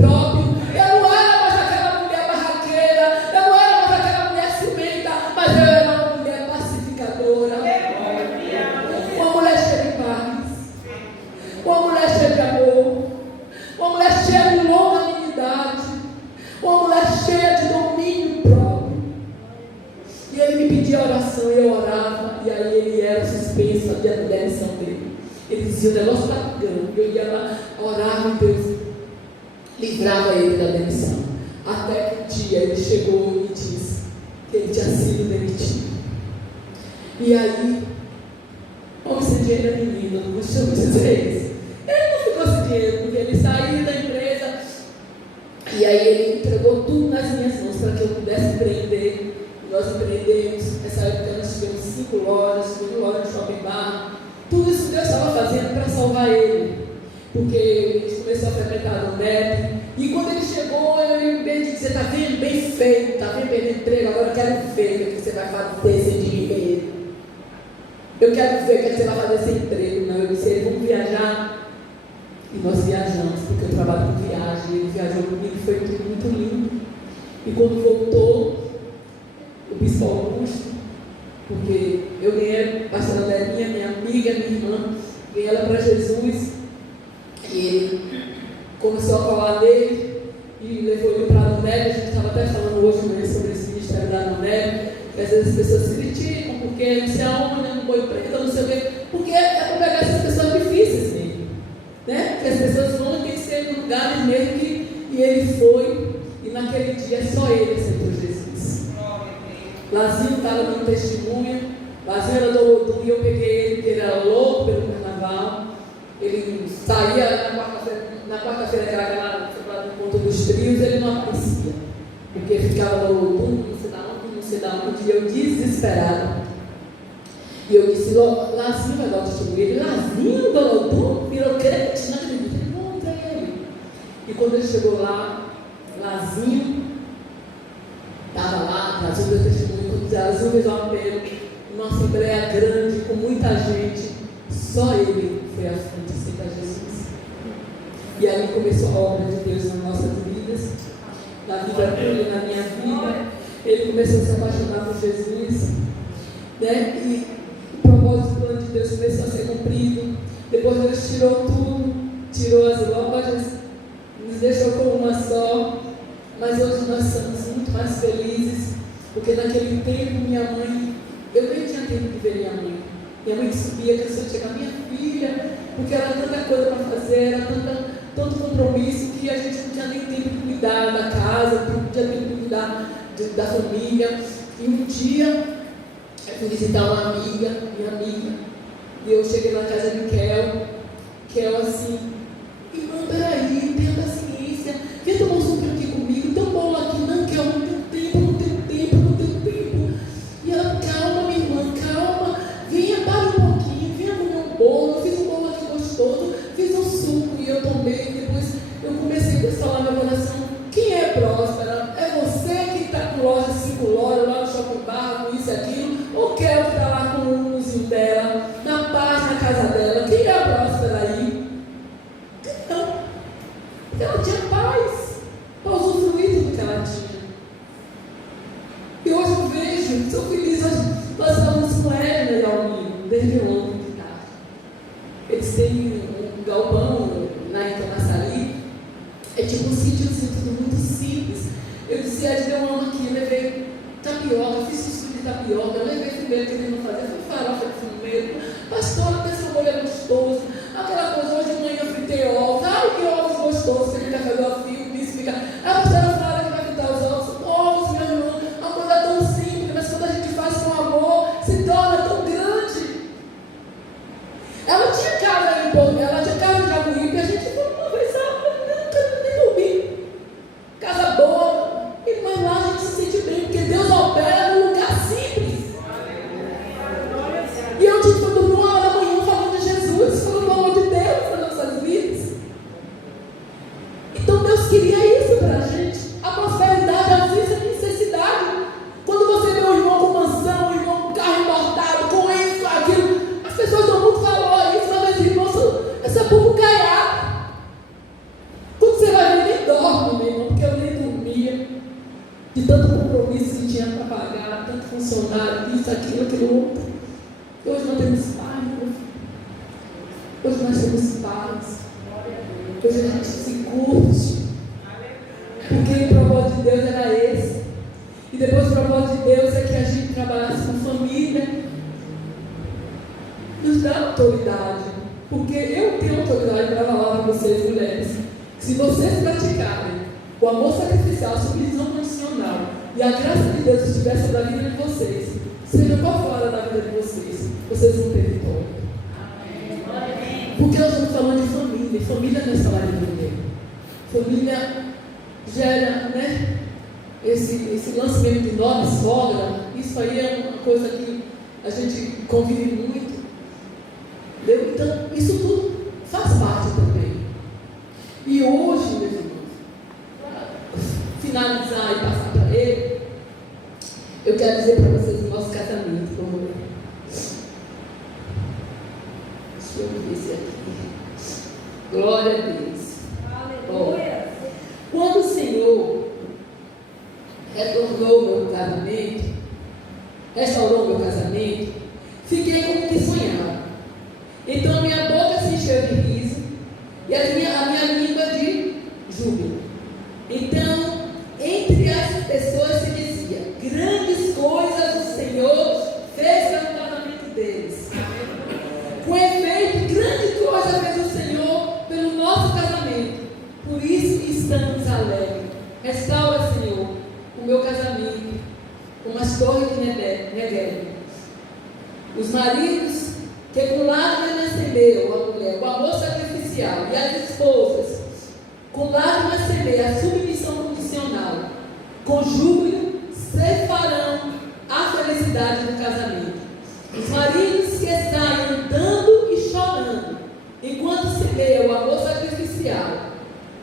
próprio. Eu não era mais aquela mulher barraqueira, eu não era mais aquela mulher ciumenta, mas eu era uma mulher pacificadora. Uma mulher cheia de paz, uma mulher cheia de amor, uma mulher cheia de longanimidade, uma mulher cheia de domínio próprio. E ele me pedia oração e eu orava, e aí ele era suspenso da demissão dele. Ele dizia: o negócio está pegando. Eu ia lá, orava e Deus livrava ele da demissão. Até que um dia ele chegou e me disse que ele tinha sido demitido. E aí, como se dinheiro era menino, não costumo dizer isso. Ele não ficou sem dinheiro, porque ele saiu da empresa. E aí ele entregou tudo nas minhas mãos para que eu pudesse empreender. Nós empreendemos, nessa época nós tivemos 5 lojas, 2 lojas de shopping bar. Tudo isso Deus estava fazendo para salvar ele. Porque ele começou a frequentar no NEP. E quando ele chegou, eu me disse: você está vendo? Bem feito, está vendo perdendo emprego, agora eu quero ver o que você vai fazer sem dinheiro. Eu quero ver o que você vai fazer sem emprego. Não, eu disse: vamos viajar. E nós viajamos, porque eu trabalho com viagem. Ele viajou comigo, foi tudo muito lindo. E quando voltou, o bispo Augusto, porque eu ganhei a pastora Lelinha, minha amiga, minha irmã, ganhei ela para Jesus, e ele começou a falar dele e levou ele para a Noneb. A gente estava até falando hoje mesmo sobre esse ministério da Noneb, que às vezes as pessoas criticam, porque não sei aonde, não foi preta, não sei o quê, porque é para pegar essas pessoas difíceis mesmo, né? Que as pessoas vão e tem que ser em lugares mesmo e ele foi, e naquele dia só ele aceitou Jesus. Lazinho estava dando testemunho, Lazinho era do Olodum e eu peguei ele, porque ele era louco pelo carnaval. Ele saía na quarta-feira, que era lá no ponto dos trios, ele não aparecia, porque ficava no Olodum, não sei da onde, e eu desesperado. E eu disse: Lazinho vai dar o testemunho. Ele: Lazinho do Olodum virou crente, não acredito. Ele: não, para ele. E quando ele chegou lá, Lazinho estava lá, Lazinho deu testemunho. Quando Lazinho fez um apelo, uma assembleia grande, com muita gente, só ele foi à frente a aceitar Jesus. E aí começou a obra de Deus nas nossas vidas, na vida dele, na minha vida. Ele começou a se apaixonar por Jesus, né? E o propósito do plano de Deus começou a ser cumprido. Depois Deus tirou tudo, tirou as lojas, nos deixou com uma só. Mas hoje nós somos muito mais felizes, porque naquele tempo minha mãe, eu nem tinha tempo de ver minha mãe. Minha mãe subia, cansou de chegar: minha filha, porque era tanta coisa para fazer, era tanto compromisso, que a gente não tinha nem tempo de cuidar da casa, não tinha tempo de cuidar da família. E um dia eu fui visitar uma amiga, minha amiga, e eu cheguei na casa de Kel assim: irmã, peraí, tenha paciência, vem tomar um suco aqui comigo, tem um bolo aqui. Não, Kel, não tenho tempo. E ela: calma, minha irmã, calma, venha, para um pouquinho, venha comer um bolo. Eu fiz um bolo aqui gostoso, fiz um suco e eu tomei. Depois eu comecei a falar no meu coração: quem é próspera? É você que está com loja, 5 lojas, lá no shopping bar, com isso e aquilo, ou quer que está lá com o unozinho dela, na paz, na casa dela? Quem é próspera aí? Não. Porque ela tinha paz para usufruir tudo que ela tinha. E hoje eu vejo, sou feliz, nós falamos com Edna e Almir, desde ontem de tarde. Eles têm um galpão na Itamaçari, é tipo um sítio assim, tudo muito simples. Eu disse: Edna, eu amo aqui, eu levei tapioca, fiz suco de tapioca, eu levei primeiro que ele não fazia, foi farofa de fumeiro. Pastor, pensa como ele é gostoso, aquela coisa, hoje de manhã eu fritei ovos, ai que ovos gostosos, que ele quer fazer o fio, o bicho fica, a pastora fala que vai fritar os ovos, meu irmão, uma coisa tão simples, mas quando a gente faz com amor, se torna tão grande. Ela tinha casa de Jacuípe, a gente foi uma vez, nunca nem dormi. Casa boa, mas lá a gente se sente bem, porque Deus opera num lugar simples. E eu disse: quando 1 hora da manhã, de tanto compromisso que tinha para pagar, tanto funcionário, isso, aquilo outro. Hoje nós temos paz, meu filho. Hoje nós temos paz. Hoje a gente se curte. Porque o propósito de Deus era esse. E depois o propósito de Deus é que a gente trabalhasse com família. Nos dá autoridade. Porque eu tenho autoridade para falar para vocês, mulheres. Que se vocês praticarem o amor sacrificial, a submissão condicional e a graça de Deus estiver sobre a vida de vocês, seja qual for a área da vida de vocês, vocês vão ter vitória. Porque nós estamos falando de família. Família não é salário de ninguém. Família gera, né? Esse lance mesmo de nome, sogra, isso aí é uma coisa que a gente convive muito. Entendeu? Então, isso tudo faz parte também. E hoje, meus irmãos, para finalizar e passar para ele, eu quero dizer para vocês o nosso casamento. Vamos ver. Deixa eu ver esse aqui. Glória a Deus. Aleluia. Quando o Senhor retornou meu casamento, restaurou meu casamento, fiquei como que sonhava. Então minha boca se encheu de riso e a minha língua de júbilo. Então, entre as pessoas se dizia: grandes coisas o Senhor fez para o casamento deles. Com efeito, grande coisa fez o Senhor pelo nosso casamento. Por isso estamos alegres. Restaura, Senhor, o meu casamento, como as torres de Negev. Os maridos que com lágrimas semeiam a mulher, o amor sacrificial, e as esposas com lágrimas semeiam a submissão condicional, com júbilo ceifarão a felicidade do casamento. Os maridos que saem andando e chorando, enquanto semeiam o amor sacrificial,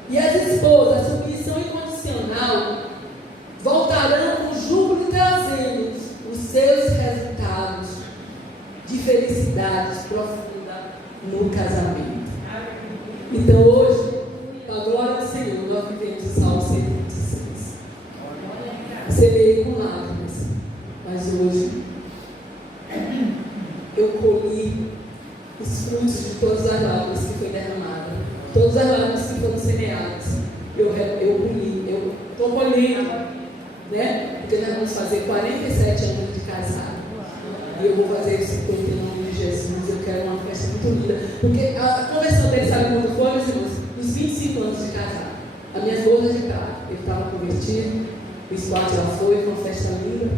e as esposas a submissão incondicional, voltarão com júbilo trazendo os seus resultados de felicidade profunda no casamento. Então hoje, com a glória do Senhor, nós vivemos o Salmo 126. Semeei com lágrimas, mas hoje eu colhi os frutos de todas as lágrimas que foi derramadas, todas as lágrimas que foram semeadas. Eu colhi, eu estou colhendo, né? Porque nós vamos fazer 47 anos de casado. E eu vou fazer isso em nome de Jesus. Eu quero uma festa muito linda. Porque a conversão dele, sabe quando foi, meus irmãos? Nos 25 anos de casado. As minhas bodas de prata. Ele estava convertido. O esquadro já foi uma festa linda.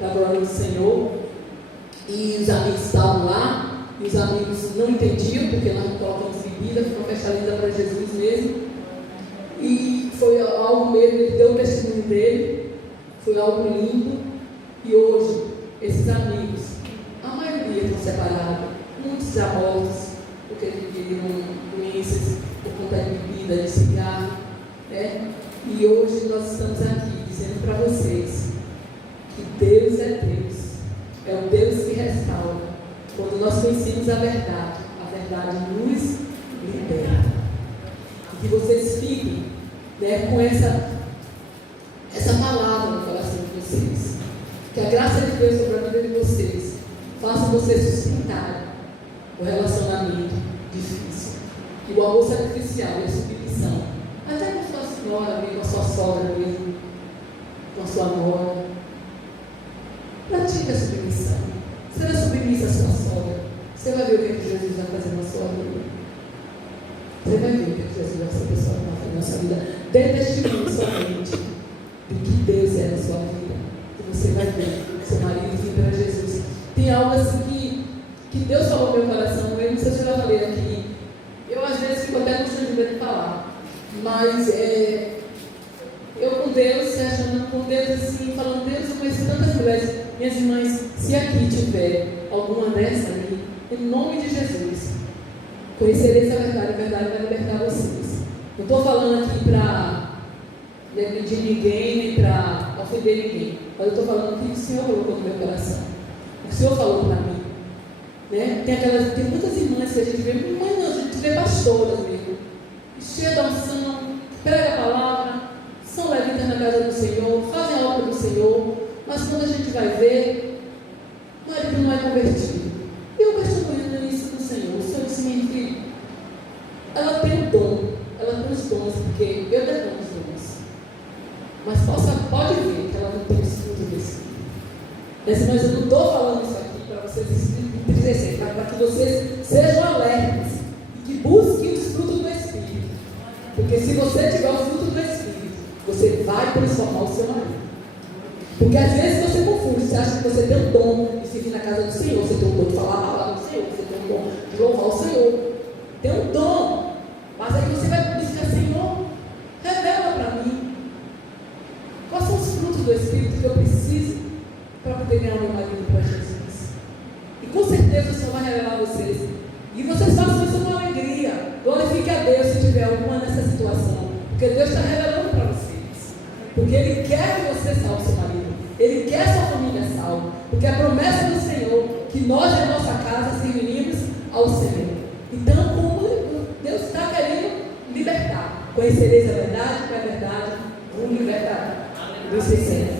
Da glória do Senhor. E os amigos estavam lá. E os amigos não entendiam, porque nós não colocamos bebida. Foi uma festa linda para Jesus mesmo. E foi algo mesmo. Ele deu o testemunho dele. Foi algo lindo. E hoje, esses amigos, a maioria estão separados, muitos já mortos, porque viveram doenças por conta de bebida, de cigarro, né? E hoje nós estamos aqui dizendo para vocês que Deus é Deus, é o Deus que restaura. Quando nós conhecemos a verdade nos liberta. E que vocês fiquem, né, com essa palavra no coração de vocês. Que a graça de Deus sobre a vida de vocês faça vocês sustentarem o relacionamento difícil. E o amor sacrificial e a submissão. Até com a sua senhora, com a sua sogra mesmo, com a sua nora. Pratique a submissão. Seja submissa à sua sogra. Você vai ver o que Jesus vai fazer na sua vida. Você vai ver o que Jesus vai fazer na sua vida. Dê testemunho somente do que Deus é na sua vida. Você vai ver seu marido vir para Jesus. Tem algo assim que Deus falou no meu coração. Eu não sei se eu já falei aqui. Eu às vezes fico até constrangida de falar. Mas eu com Deus, se achando com Deus assim, falando: Deus, eu conheço tantas mulheres. Minhas irmãs, se aqui tiver alguma dessa aí, em nome de Jesus, conhecereis a verdade vai libertar vocês. Não estou falando aqui para de ninguém, nem para ofender ninguém. Mas eu estou falando que o Senhor colocou no meu coração. O Senhor falou para mim. Né? Tem muitas irmãs que a gente vê, mas não, a gente vê pastoras mesmo. Cheia da unção, prega a palavra, são levitas na casa do Senhor, fazem a obra Senhor, mas quando a gente vai ver, o marido não é convertido. E eu questiono no início do Senhor, o Senhor disse, minha filha, ela tem o dom, ela tem os dons, porque eu devono os dons. Mas pode ver que ela não tem os frutos do Espírito. Mas eu não estou falando isso aqui para vocês entristecerem, para que vocês sejam alertas e que busquem os frutos do Espírito. Porque se você tiver o fruto do Espírito, você vai transformar o seu marido. Porque às vezes você confunde, você acha que você tem um dom de servir na casa do Senhor, você tem um dom de falar a palavra do Senhor, você tem um dom de louvar o Senhor. Tem um dom, mas aí você vai buscar, Senhor, revela para mim quais são os frutos do Espírito que eu preciso para poder ganhar meu marido para Jesus. E com certeza o Senhor vai revelar a vocês. E vocês façam isso com alegria. Glorifique a Deus se tiver alguma nessa situação. Porque Deus está revelando para vocês. Porque Ele quer que você salve seu marido. Ele quer sua família salva. Porque a promessa do Senhor, que nós em nossa casa serviremos ao Senhor. Então, como Deus está querendo libertar. Conhecereis a verdade, que é a verdade vos libertará. Deus se sente.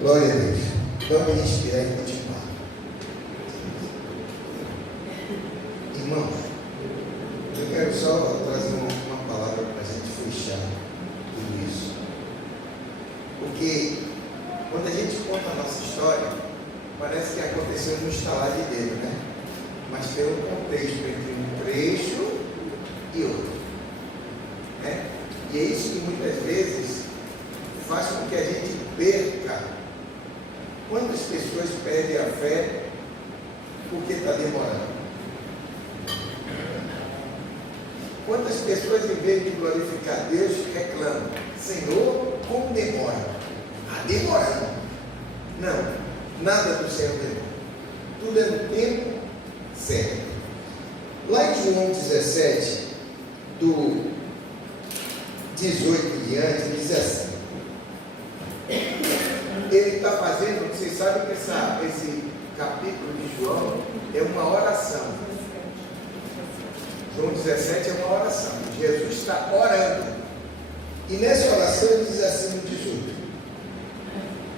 Glória a Deus. Vamos respirar e continuar. Irmãos, eu quero só trazer uma palavra para a gente fechar tudo isso. Porque quando a gente conta a nossa história, parece que aconteceu no estalar de dedo, né? Mas tem um contexto entre um trecho e outro. Né? E é isso que muitas vezes faz com que a gente perca. Quantas pessoas perdem a fé porque está demorando? Quantas pessoas, em vez de glorificar Deus, reclamam: Senhor, como demora? Ah, demorando. Não, nada do Senhor demora. Tudo é no tempo certo. Lá em João 17, do 18 em diante, diz assim. Ele está fazendo, vocês sabem que esse capítulo de João é uma oração. João 17 é uma oração. Jesus está orando. E nessa oração ele diz assim no 18.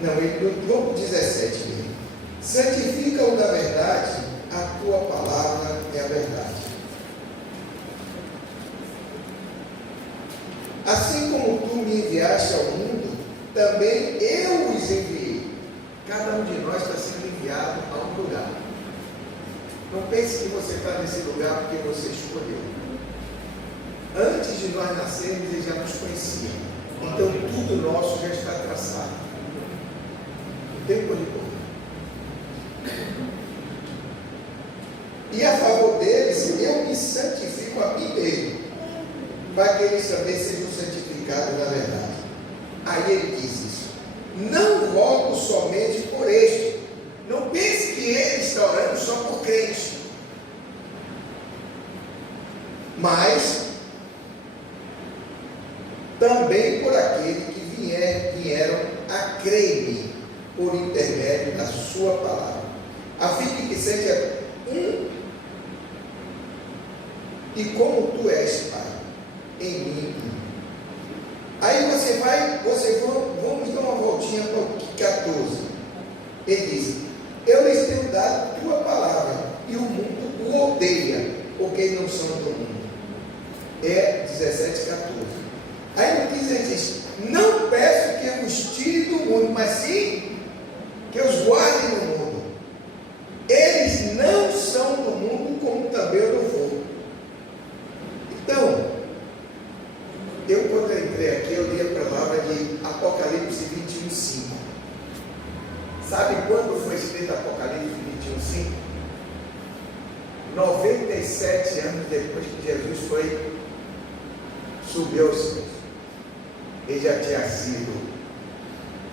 Não, no João 17 mesmo. Santifica-o na verdade, a tua palavra é a verdade. Assim como tu me enviaste ao mundo, também eu os enviei. Cada um de nós está sendo enviado a um lugar. Não pense que você está nesse lugar porque você escolheu. Antes de nós nascermos, Ele já nos conhecia. Então tudo nosso já está traçado. Não tem por enquanto. E a favor deles, eu me santifico a mim mesmo, para que eles também sejam santificados na verdade. Aí ele diz isso. Não rogo somente por este. Não pense que ele está orando só por crente. Mas também por aquele que vieram a crer-me por intermédio da sua palavra, a fim de que seja um, e como tu és, Pai, em mim. Aí vamos dar uma voltinha para o 14. Ele diz: eu lhes tenho dado tua palavra, e o mundo o odeia, porque não são do mundo. É 17, 14. Aí ele diz: não peço que os tire do mundo, mas sim que os guarde no mundo. Eles não são do mundo, como também eu não vou. Então, eu quando eu entrei aqui, eu li a palavra de Apocalipse 21, 5. Sabe quando foi escrito Apocalipse 21, 5? 97 anos depois que Jesus subiu aos céus. Ele já tinha sido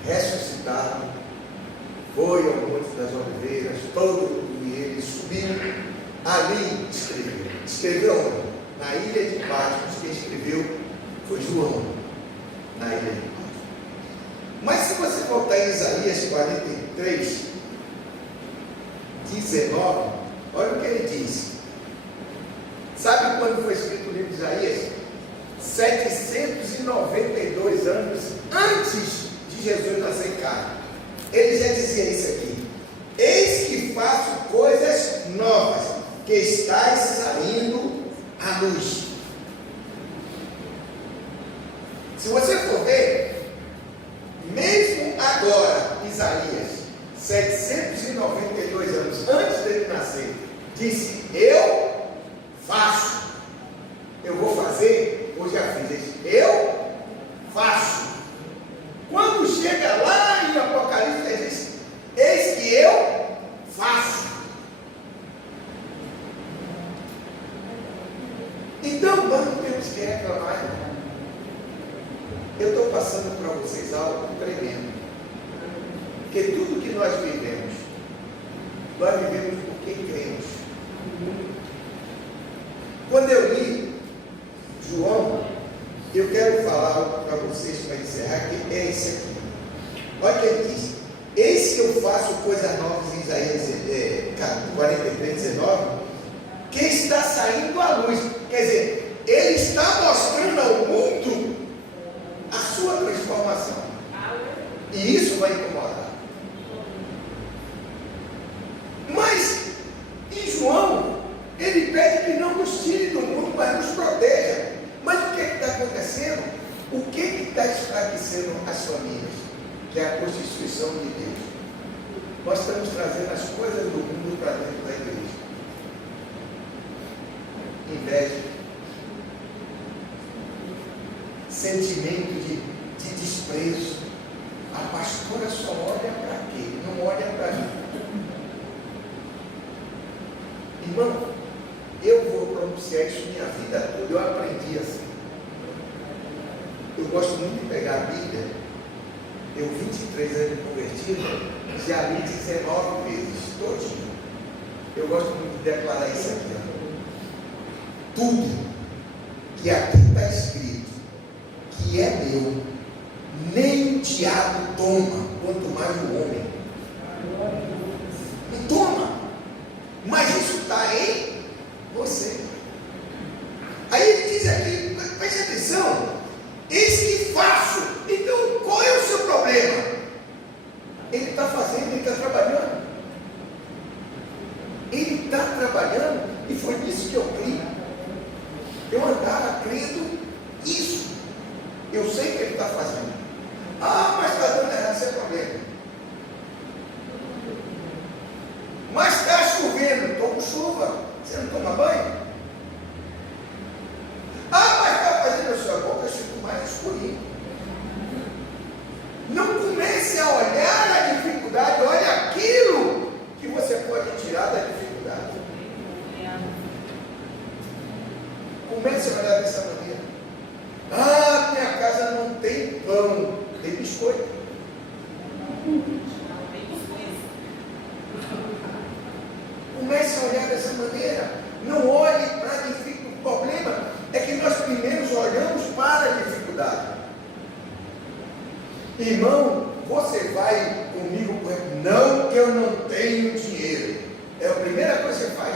ressuscitado, foi ao Monte das Oliveiras, e ele subiu, ali escreveu. Escreveu onde? Na ilha de Patmos. Quem escreveu foi João, na ilha de Patmos. Mas se você voltar em Isaías 43, 19, olha o que ele diz. Sabe quando foi escrito o livro de Isaías? 792 anos antes de Jesus nascer em carne. Ele já dizia isso aqui: eis que faço coisas novas, que estáis saindo à luz. Se você for ver, mesmo agora, Isaías, 792 anos antes dele nascer, disse: eu faço. Eu vou fazer, ou já fiz isso. Eu faço. Quando chega lá em Apocalipse, ele diz: eis que eu faço. Então, nós não temos que reclamar. Eu estou passando para vocês algo tremendo. Porque tudo que nós vivemos porque cremos. Quando eu li João, eu quero falar algo para vocês para encerrar, que é esse aqui. Olha o que ele diz: eis que eu faço coisas novas, em Isaías 43, 19, que está saindo à luz. Quer dizer, ele está mostrando ao mundo a sua transformação. E isso vai incomodar. Mas, em João, ele pede que não nos tire do mundo, mas nos proteja. Mas o que está acontecendo? O que está enfraquecendo as famílias? Que é a constituição de Deus. Nós estamos trazendo as coisas do mundo para dentro da igreja. Inveja, sentimento de desprezo. A pastora só olha para quê? Não olha para mim. Irmão, eu vou pronunciar isso minha vida toda. Eu aprendi assim. Eu gosto muito de pegar a Bíblia. Eu, 23 anos de convertido, já li 19 vezes, todinho. Eu gosto muito de declarar isso aqui. Ó. Tudo que aqui está escrito, que é meu, nem o diabo toma, quanto mais o homem. Não toma. Mas isso está em você. Aí ele diz aqui, preste atenção: eis que faço. Então, qual é o seu problema? Ele está fazendo, ele está trabalhando. Ele está trabalhando, e foi nisso que eu criei. Eu andava crendo isso. Eu sei que ele está fazendo. Ah, mas está dando errado, isso é problema. Mas está chovendo, estou com chuva. Você não toma banho? Ah, mas está fazendo a sua boca, eu fico mais escurinho. Não comece a olhar a dificuldade, olha aquilo que você pode tirar da dificuldade. Comece a olhar dessa maneira. Ah, minha casa não tem pão, tem biscoito. Comece a olhar dessa maneira. Não olhe para a dificuldade. O problema é que nós primeiro olhamos para a dificuldade. Irmão, você vai comigo? Não, que eu não tenho dinheiro. É a primeira coisa que você faz.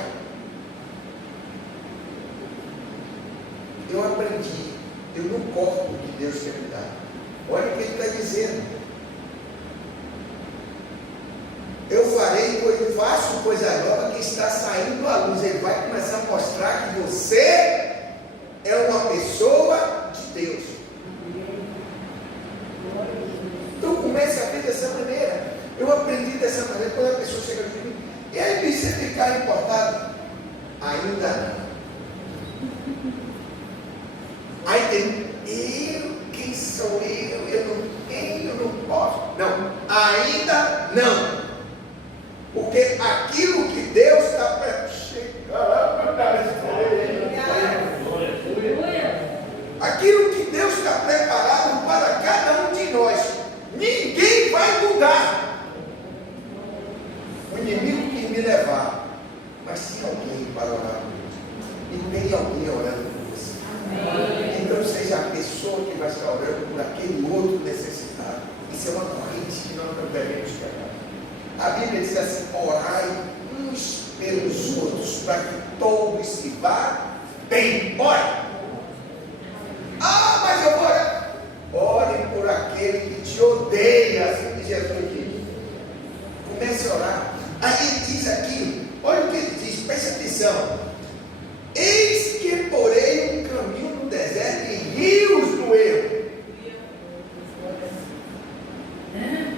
Eu aprendi. Eu não corto o que Deus quer me dar. Olha o que ele está dizendo. Eu faço coisa nova que está saindo à luz. Ele vai começar a mostrar que você é uma pessoa de Deus. Então comece a ver dessa maneira. Eu aprendi dessa maneira. Quando a pessoa chega de mim, e aí você ficar importado? Ainda não. Aí tem, quem sou eu? Eu não tenho, eu não posso. Não, ainda não. Porque aquilo que Deus está preparando. Aquilo que Deus está preparado para cada um de nós, ninguém vai mudar. O inimigo quis me levar, mas tem alguém para orar por Deus. E tem alguém orando por você. Então seja a pessoa que vai estar orando por aquele outro necessitado. Isso é uma corrente que nós não devemos quebrar. A Bíblia diz assim: orai uns pelos outros, para que todos se vá bem. Ore. Ah, mas eu vou orar. Ore por aquele que te odeia, assim que Jesus diz. Comece a orar. Aí ele diz aqui, olha o que ele diz, preste atenção. Eis que porei um caminho no deserto e rios no erro.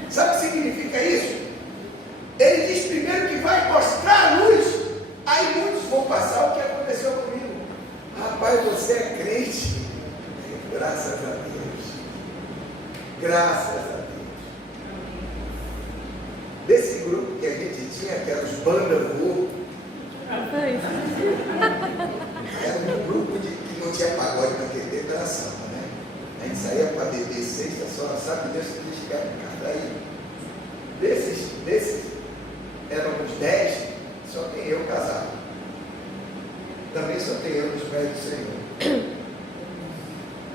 Sabe o que significa isso? Ele diz primeiro que vai mostrar a luz. Aí muitos vão passar o que aconteceu comigo. Rapaz, você é crente. Graças a Deus. Graças a Deus. Desse grupo que a gente tinha, que era os banda voou, era um grupo que não tinha pagode naquele tempo, era samba, né? A gente saía para beber sexta, só sabe Deus que eles chegaram em casa. Aí, desses éramos 10, só tem eu casado. Também só tem eu nos pés do Senhor.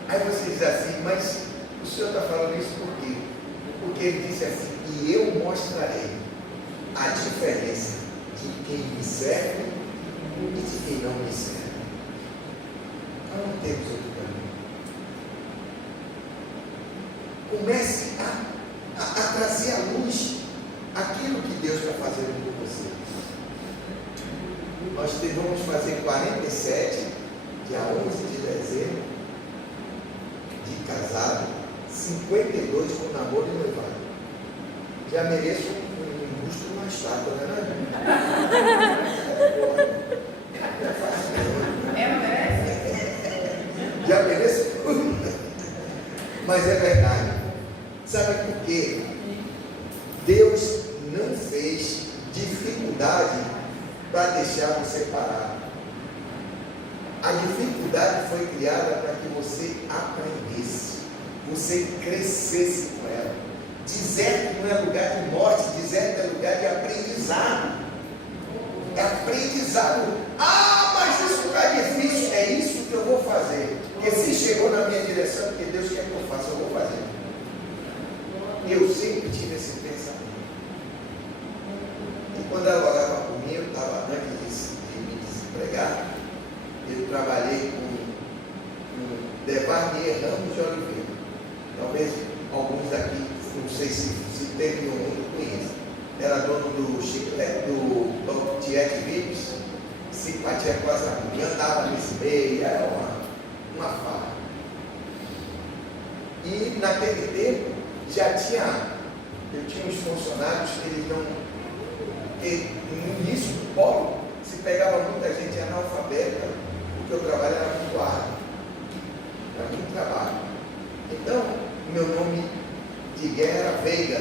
Aí você diz assim, mas o Senhor está falando isso por quê? Porque ele disse assim, e eu mostrarei a diferença de quem me serve e de quem não me serve. Nós não temos outro caminho. Comece a trazer à luz aquilo que Deus está fazendo por você. Nós vamos fazer 47, dia 11 de dezembro, de casado, 52 com namoro e noivado. Já mereço um busto numa estátua, não é? Não é fácil, não. Já mereço tudo. Mas é verdade. Sabe por quê? Deus não fez dificuldade para deixar você parar. A dificuldade foi criada para que você aprendesse, você crescesse com ela. Deserto não é lugar de morte, deserto é lugar de aprendizado. É aprendizado. Ah, mas isso está difícil. É isso que eu vou fazer. Porque se chegou na minha direção, porque Deus quer que eu faça, eu vou fazer. Eu sempre tive esse pensamento. E quando ela olhava por mim, eu estava, antes de me desempregar, eu trabalhei com Devarnier Ramos de Oliveira. Talvez alguns daqui, não sei se teve no mundo, conheçam. Era dono do chiclete, do Tiete Vives, simpatia com as amigas, andava nesse meio, era uma farra. E naquele tempo, eu tinha uns funcionários que eles não, que no início do polo, se pegava muita gente analfabeta, porque o trabalho era muito árduo, era muito trabalho. Então, meu nome de guerra era Veiga.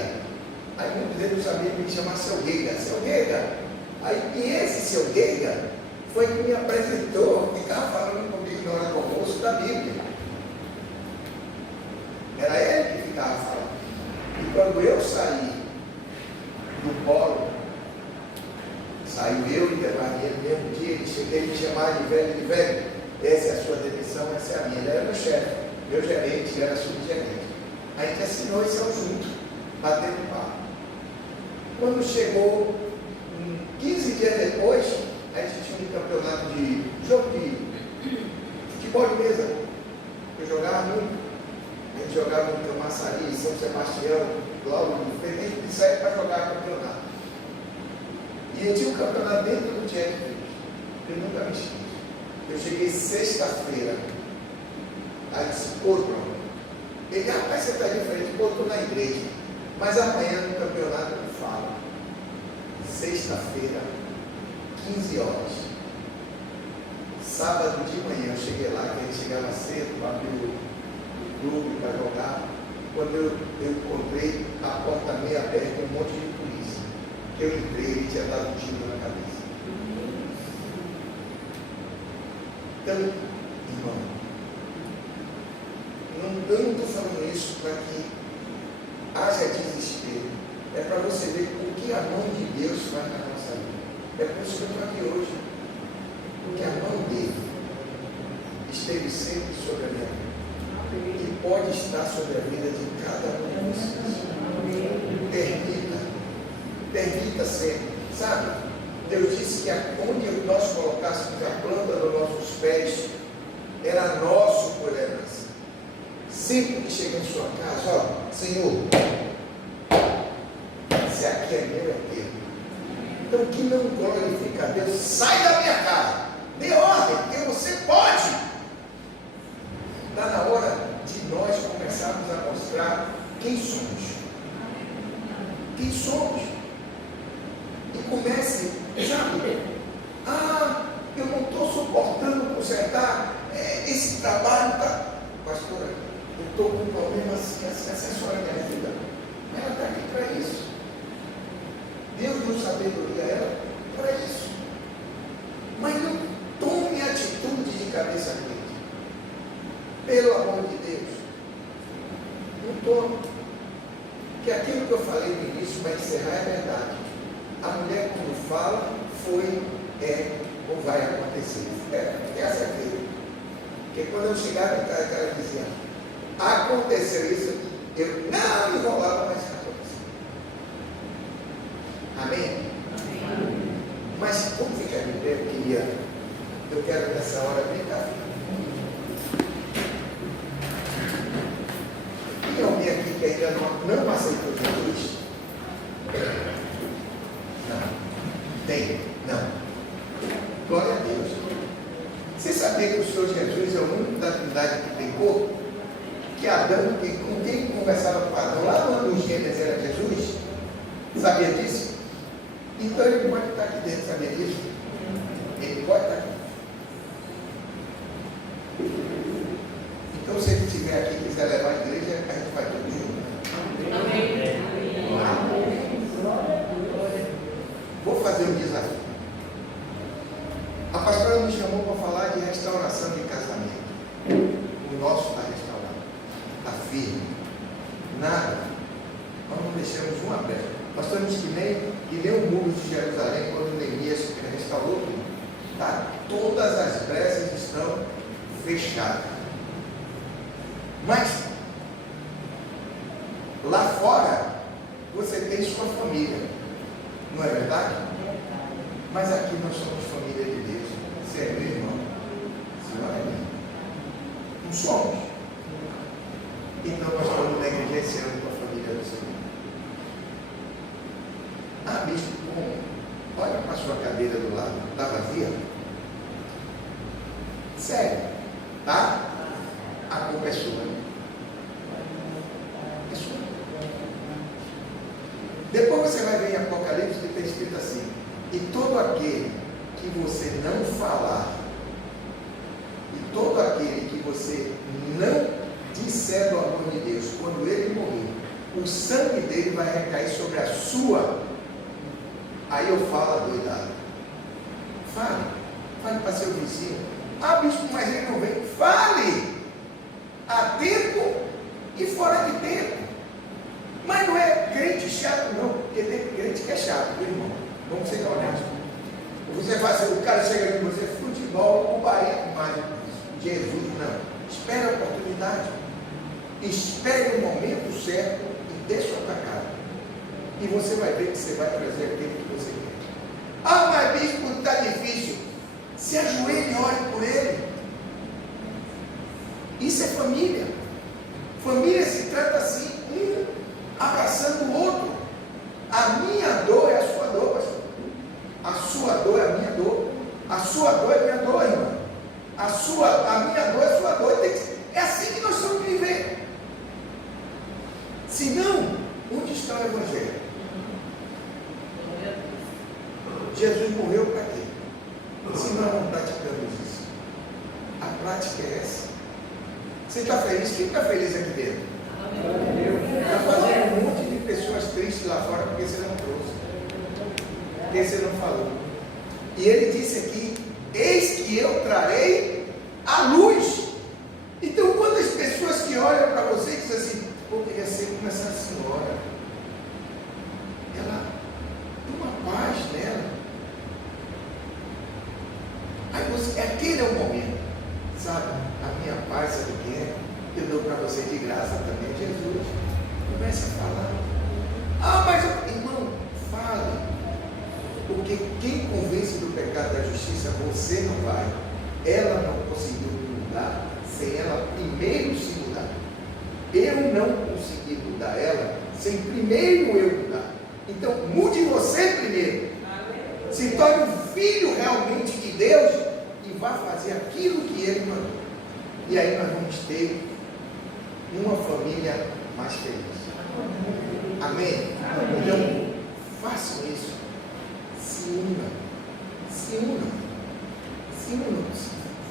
Aí muitos deles sabiam me chamar Seu Gueiga. Seu Gueiga. Aí, e esse Seu Gueiga foi que me apresentou, ficava falando comigo na hora do almoço da Bíblia. Era ele que ficava falando. E quando eu saí do polo, saiu eu e Devarnier no mesmo dia, ele cheguei a me chamar de velho, essa é a sua demissão, essa é a minha. Ele era meu chefe, meu gerente, ele era subgerente. A gente assinou e saiu junto, batendo papo. Quando chegou 15 dias depois, a gente tinha um campeonato de jogo de futebol de mesa. Eu jogava muito. A gente jogava no Camaçari, São Sebastião, Cláudio, a gente saía para jogar campeonato. E eu tinha um campeonato dentro do Tiete Vives. Eu nunca me esqueço. Eu cheguei sexta-feira. Aí disse, Bruno. Ele, rapaz, você está diferente, estou na igreja. Mas amanhã no campeonato eu falo. Sexta-feira, 15 horas. Sábado de manhã eu cheguei lá, que a gente chegava cedo para abrir o clube para jogar. Quando eu encontrei a porta meio aberta, um monte de polícia. Eu entrei, ele tinha dado um tiro na cabeça. Então, irmão, eu não estou falando isso para que haja desespero. É para você ver o que a mão de Deus faz na nossa vida. É por isso que eu estou aqui hoje. Porque a mão dele esteve sempre sobre a minha vida. E pode estar sobre a vida de cada um de vocês. Permita sempre. Sabe? Deus disse que a Senhor, se aqui é meu, é teu. Então, o que não glorifica a Deus, sai da minha casa. Dê ordem, porque você pode. Está na hora de nós começarmos a mostrar quem somos. Quem somos. E comece, sabe? Eu não estou suportando consertar esse trabalho. Tá? Pastora, eu estou com um problema assim, essa senhora me ajuda. Ela está aqui para isso. Deus deu sabedoria a ela para isso. Mas não tome atitude de cabeça quente. Pelo amor de Deus. Não tome. Porque aquilo que eu falei no início, para encerrar, é verdade. A mulher, quando fala, foi, ou vai acontecer. Tenha certeza. Porque quando eu chegava em casa, ela dizia, aconteceu isso, eu não enrolava mais que aconteceu. Amém? Amém? Mas como fica de pé, eu quero nessa hora brincar. Tem alguém aqui que ainda não aceitou Jesus? Não. Tem? Não. Glória a Deus. Você sabia que o Senhor Jesus é o único da Trindade que pecou? Que Adão, com quem conversava com Adão lá no Gênesis era Jesus? Sabia disso? Então ele pode estar aqui dentro, sabia disso? Ele pode estar aqui. Então se ele estiver aqui e quiser levar a igreja, a gente vai todo junto. Amém. Vou fazer um desafio. A pastora me chamou para falar de restauração de casamento. O nosso está restaurado. Está firme. Nada. Nós não deixamos uma brecha. Nós temos que nem o muro de Jerusalém, quando Neemias restaurou tudo. Tá? Todas as brechas estão fechadas. Mas lá fora você tem sua família. Não é verdade? Mas aqui nós somos família de Deus. Você é meu irmão. Você não é meu. Não somos. Então nós estamos negligenciando com a família do Senhor. Bispo, olha para a sua cadeira do lado. Está vazia? Sério. Tá? A culpa é sua. É sua. Depois você vai ver em Apocalipse que tem escrito assim: e todo aquele que você não falar, e todo aquele que você não disser do amor de Deus, quando ele morrer, o sangue dele vai recair sobre a sua. Aí eu falo doidado. Fale para seu vizinho. Bispo, mas ele não vem. Fale! Há tempo e fora de tempo. Mas não é crente chato, não. Porque tem crente que é chato, meu irmão. Vamos ser honestos. Você faz, o cara chega aqui, você futebol, o Bahia, mas Jesus não. Espere a oportunidade. Espere o momento certo e dê sua atacada. E você vai ver que você vai trazer aquilo que você quer. Mas bispo, está difícil. Se ajoelhe e ore por ele. Isso é família. Família se trata assim, um abraçando o outro. A minha dor é a sua dor, pastor. A sua dor é a minha dor. A sua dor é a minha dor, irmão. A minha dor é a sua dor. É assim que nós temos que viver. Se não, onde está o Evangelho? Jesus morreu para quê? Se nós não praticamos isso. A prática é essa. Você está feliz? Quem está feliz aqui dentro? Está fazendo um monte de pessoas tristes lá fora porque você não trouxe. Porque você não falou. E ele disse aqui: eis que eu trarei a luz. Então, quantas pessoas que olham para você e dizem assim: poderia ser como essa senhora. Ela tem uma paz nela. Aí você, aquele é o momento, sabe? A minha paz, sabe o que é? Eu dou para você de graça também, Jesus. Comece a falar. Mas irmão, fale. Porque quem convence do pecado da justiça, você não vai. Ela não conseguiu mudar sem ela primeiro se mudar. Eu não conseguir mudar ela sem primeiro eu mudar. Então, mude você primeiro. Se torne um filho realmente de Deus e vá fazer aquilo que Ele mandou. E aí nós vamos ter uma família mais feliz. Amém? Então, façam isso. Se unam. Se unam. Se unam.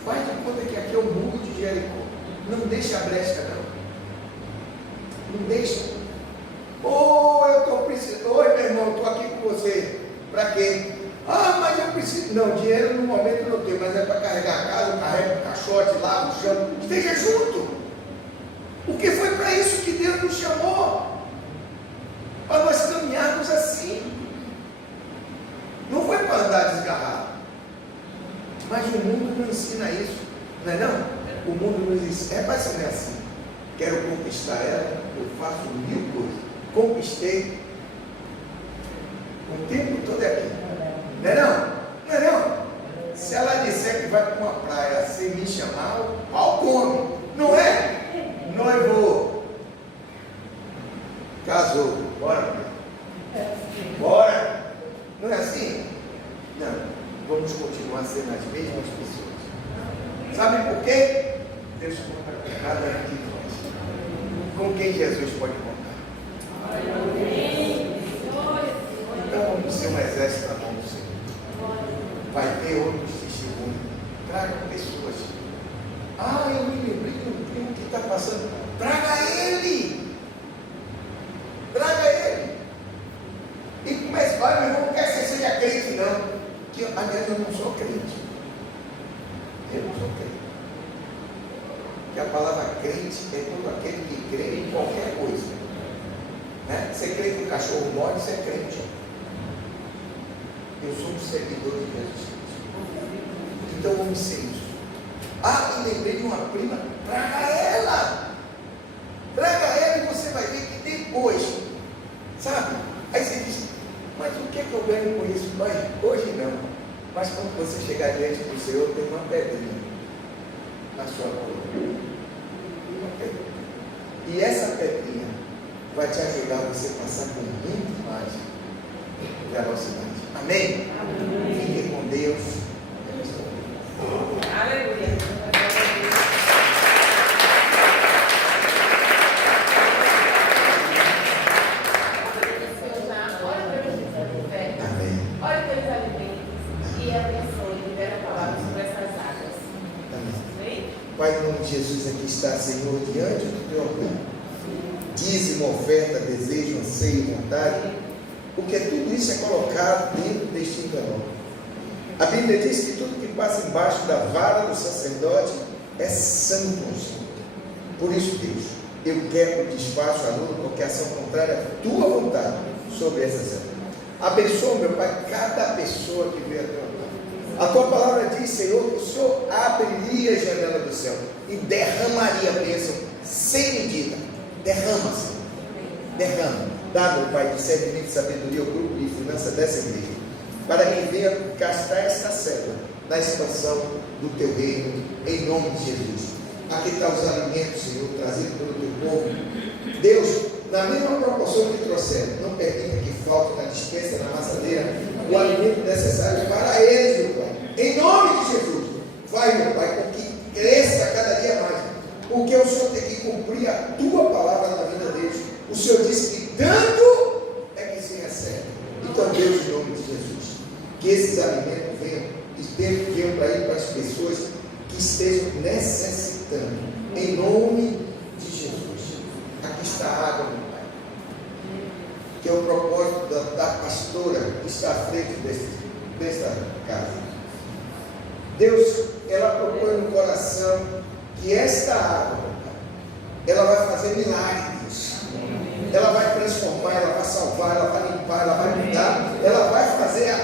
Faz de conta que aqui é o muro de Jericó. Não deixa a brecha, não. Não deixa. Eu estou precisando. Oi, meu irmão, estou aqui com você. Para quê? Mas eu preciso. Não, dinheiro no momento eu não tenho, mas é para carregar a casa, eu carrego o caixote, lavo o chão. Esteja junto. Porque foi para isso que Deus nos chamou. Para nós caminharmos assim. Não foi para andar desgarrado. Mas o mundo não ensina isso. Não é não? O mundo nos ensina. Mas não é assim. Quero conquistar ela, eu faço 1000 coisas. Conquistei. O tempo todo é aqui. Não é não? Não é não? Se ela disser que vai para uma praia sem me chamar, o pau come. Não é? Noivou. Casou. Bora. Bora. Não é assim? Não. Vamos continuar sendo as mesmas pessoas. Sabe por quê? Deus conta com cada um de nós. Com quem Jesus pode contar? Então vamos ser um exército na mão do Senhor. Vai ter outros testemunhos. Traga pessoas. Eu me lembrei de um primo que está passando. Traga ele! Traga ele! E comece, olha, meu irmão, não quer que você seja crente, não. Aliás, eu não sou crente. Eu não sou crente. Porque a palavra crente é todo aquele que crê em qualquer coisa. Né? Você crê que o cachorro morre, você é crente. Eu sou um seguidor de Jesus Cristo. Então vamos ser isso. E lembrei de uma prima. Traga ela! Traga ela e você vai ver que depois, sabe? Aí você diz, mas o que é que eu ganho com isso? Mas hoje não. Mas quando você chegar diante do Senhor, tem uma pedrinha na sua boca. Uma pedrinha. E essa pedrinha vai te ajudar a você passar por muito mais velocidade. Amém? Amém. Fique com Deus. Aleluia. Pai, em nome de Jesus, aqui está, Senhor, diante do teu altar. Dízimo, oferta, desejo, anseio, vontade, porque tudo isso é colocado dentro deste envelope. A Bíblia diz que tudo que passa embaixo da vara do sacerdote é santo ao Senhor. Por isso, Deus, eu quero que desfaça a luta, porque a ação contrária à tua vontade sobre essa cena. Abençoa, meu Pai, cada pessoa que vê a tua vontade. A tua palavra diz, Senhor, que o Senhor abriria a janela do céu e derramaria a bênção sem medida. Derrama, Senhor. Derrama. Dá, meu Pai, discernimento e sabedoria ao grupo de finanças dessa igreja, para que venha gastar esta célula na expansão do teu reino, em nome de Jesus. Aqui está os alimentos, Senhor, trazidos pelo teu povo. Deus, na mesma proporção que trouxeram, não permita que falte na despensa, na maçadeira, o alimento necessário para eles, meu Pai. Em nome de Jesus, vai, meu Pai, com que cresça cada dia mais, porque o Senhor tem que cumprir a tua palavra na vida deles. O Senhor disse que dando é que se recebe. Então, Deus, em nome de Jesus, que esses alimentos venham para ir para as pessoas que estejam necessitando, em nome de Jesus. Aqui está a água, meu Pai, que é o propósito da pastora que está à frente desta casa. Deus, ela propõe no coração que esta água, ela vai fazer milagres, ela vai transformar, ela vai salvar, ela vai limpar, ela vai mudar, ela vai fazer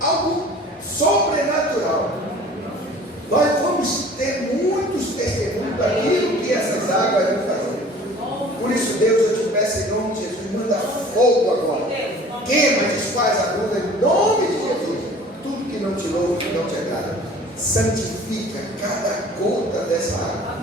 algo sobrenatural. Nós vamos ter muitos testemunhos daquilo que essas águas vão fazer. Por isso, Deus, eu te peço em nome de Jesus, manda fogo agora, queima, desfaz a gruda em nome de Jesus. Tudo que não te louva, que não te agrada, santifica cada gota dessa água.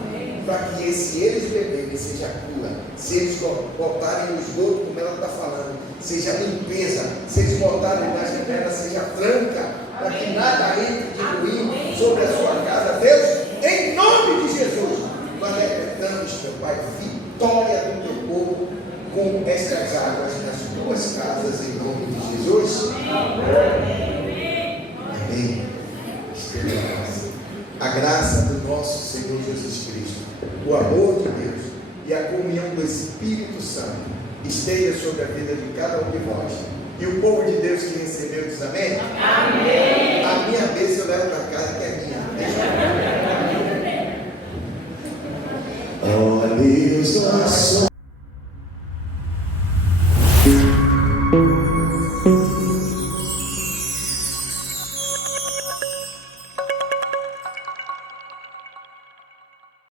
para que se eles beberem, seja cura, se eles botarem no esgoto, como ela está falando, seja limpeza, se eles botarem na janela, seja franca, para que nada entre de ruim sobre a sua casa. Deus, em nome de Jesus, nós decretamos, meu Pai, vitória do teu povo com estas águas nas tuas casas, em nome de Jesus. Amém. A graça do nosso Senhor Jesus Cristo, o amor de Deus e a comunhão do Espírito Santo esteja sobre a vida de cada um de vós. E o povo de Deus que recebeu diz amém? Amém. A minha vez eu levo para casa, que é minha. Ó Deus, nós somos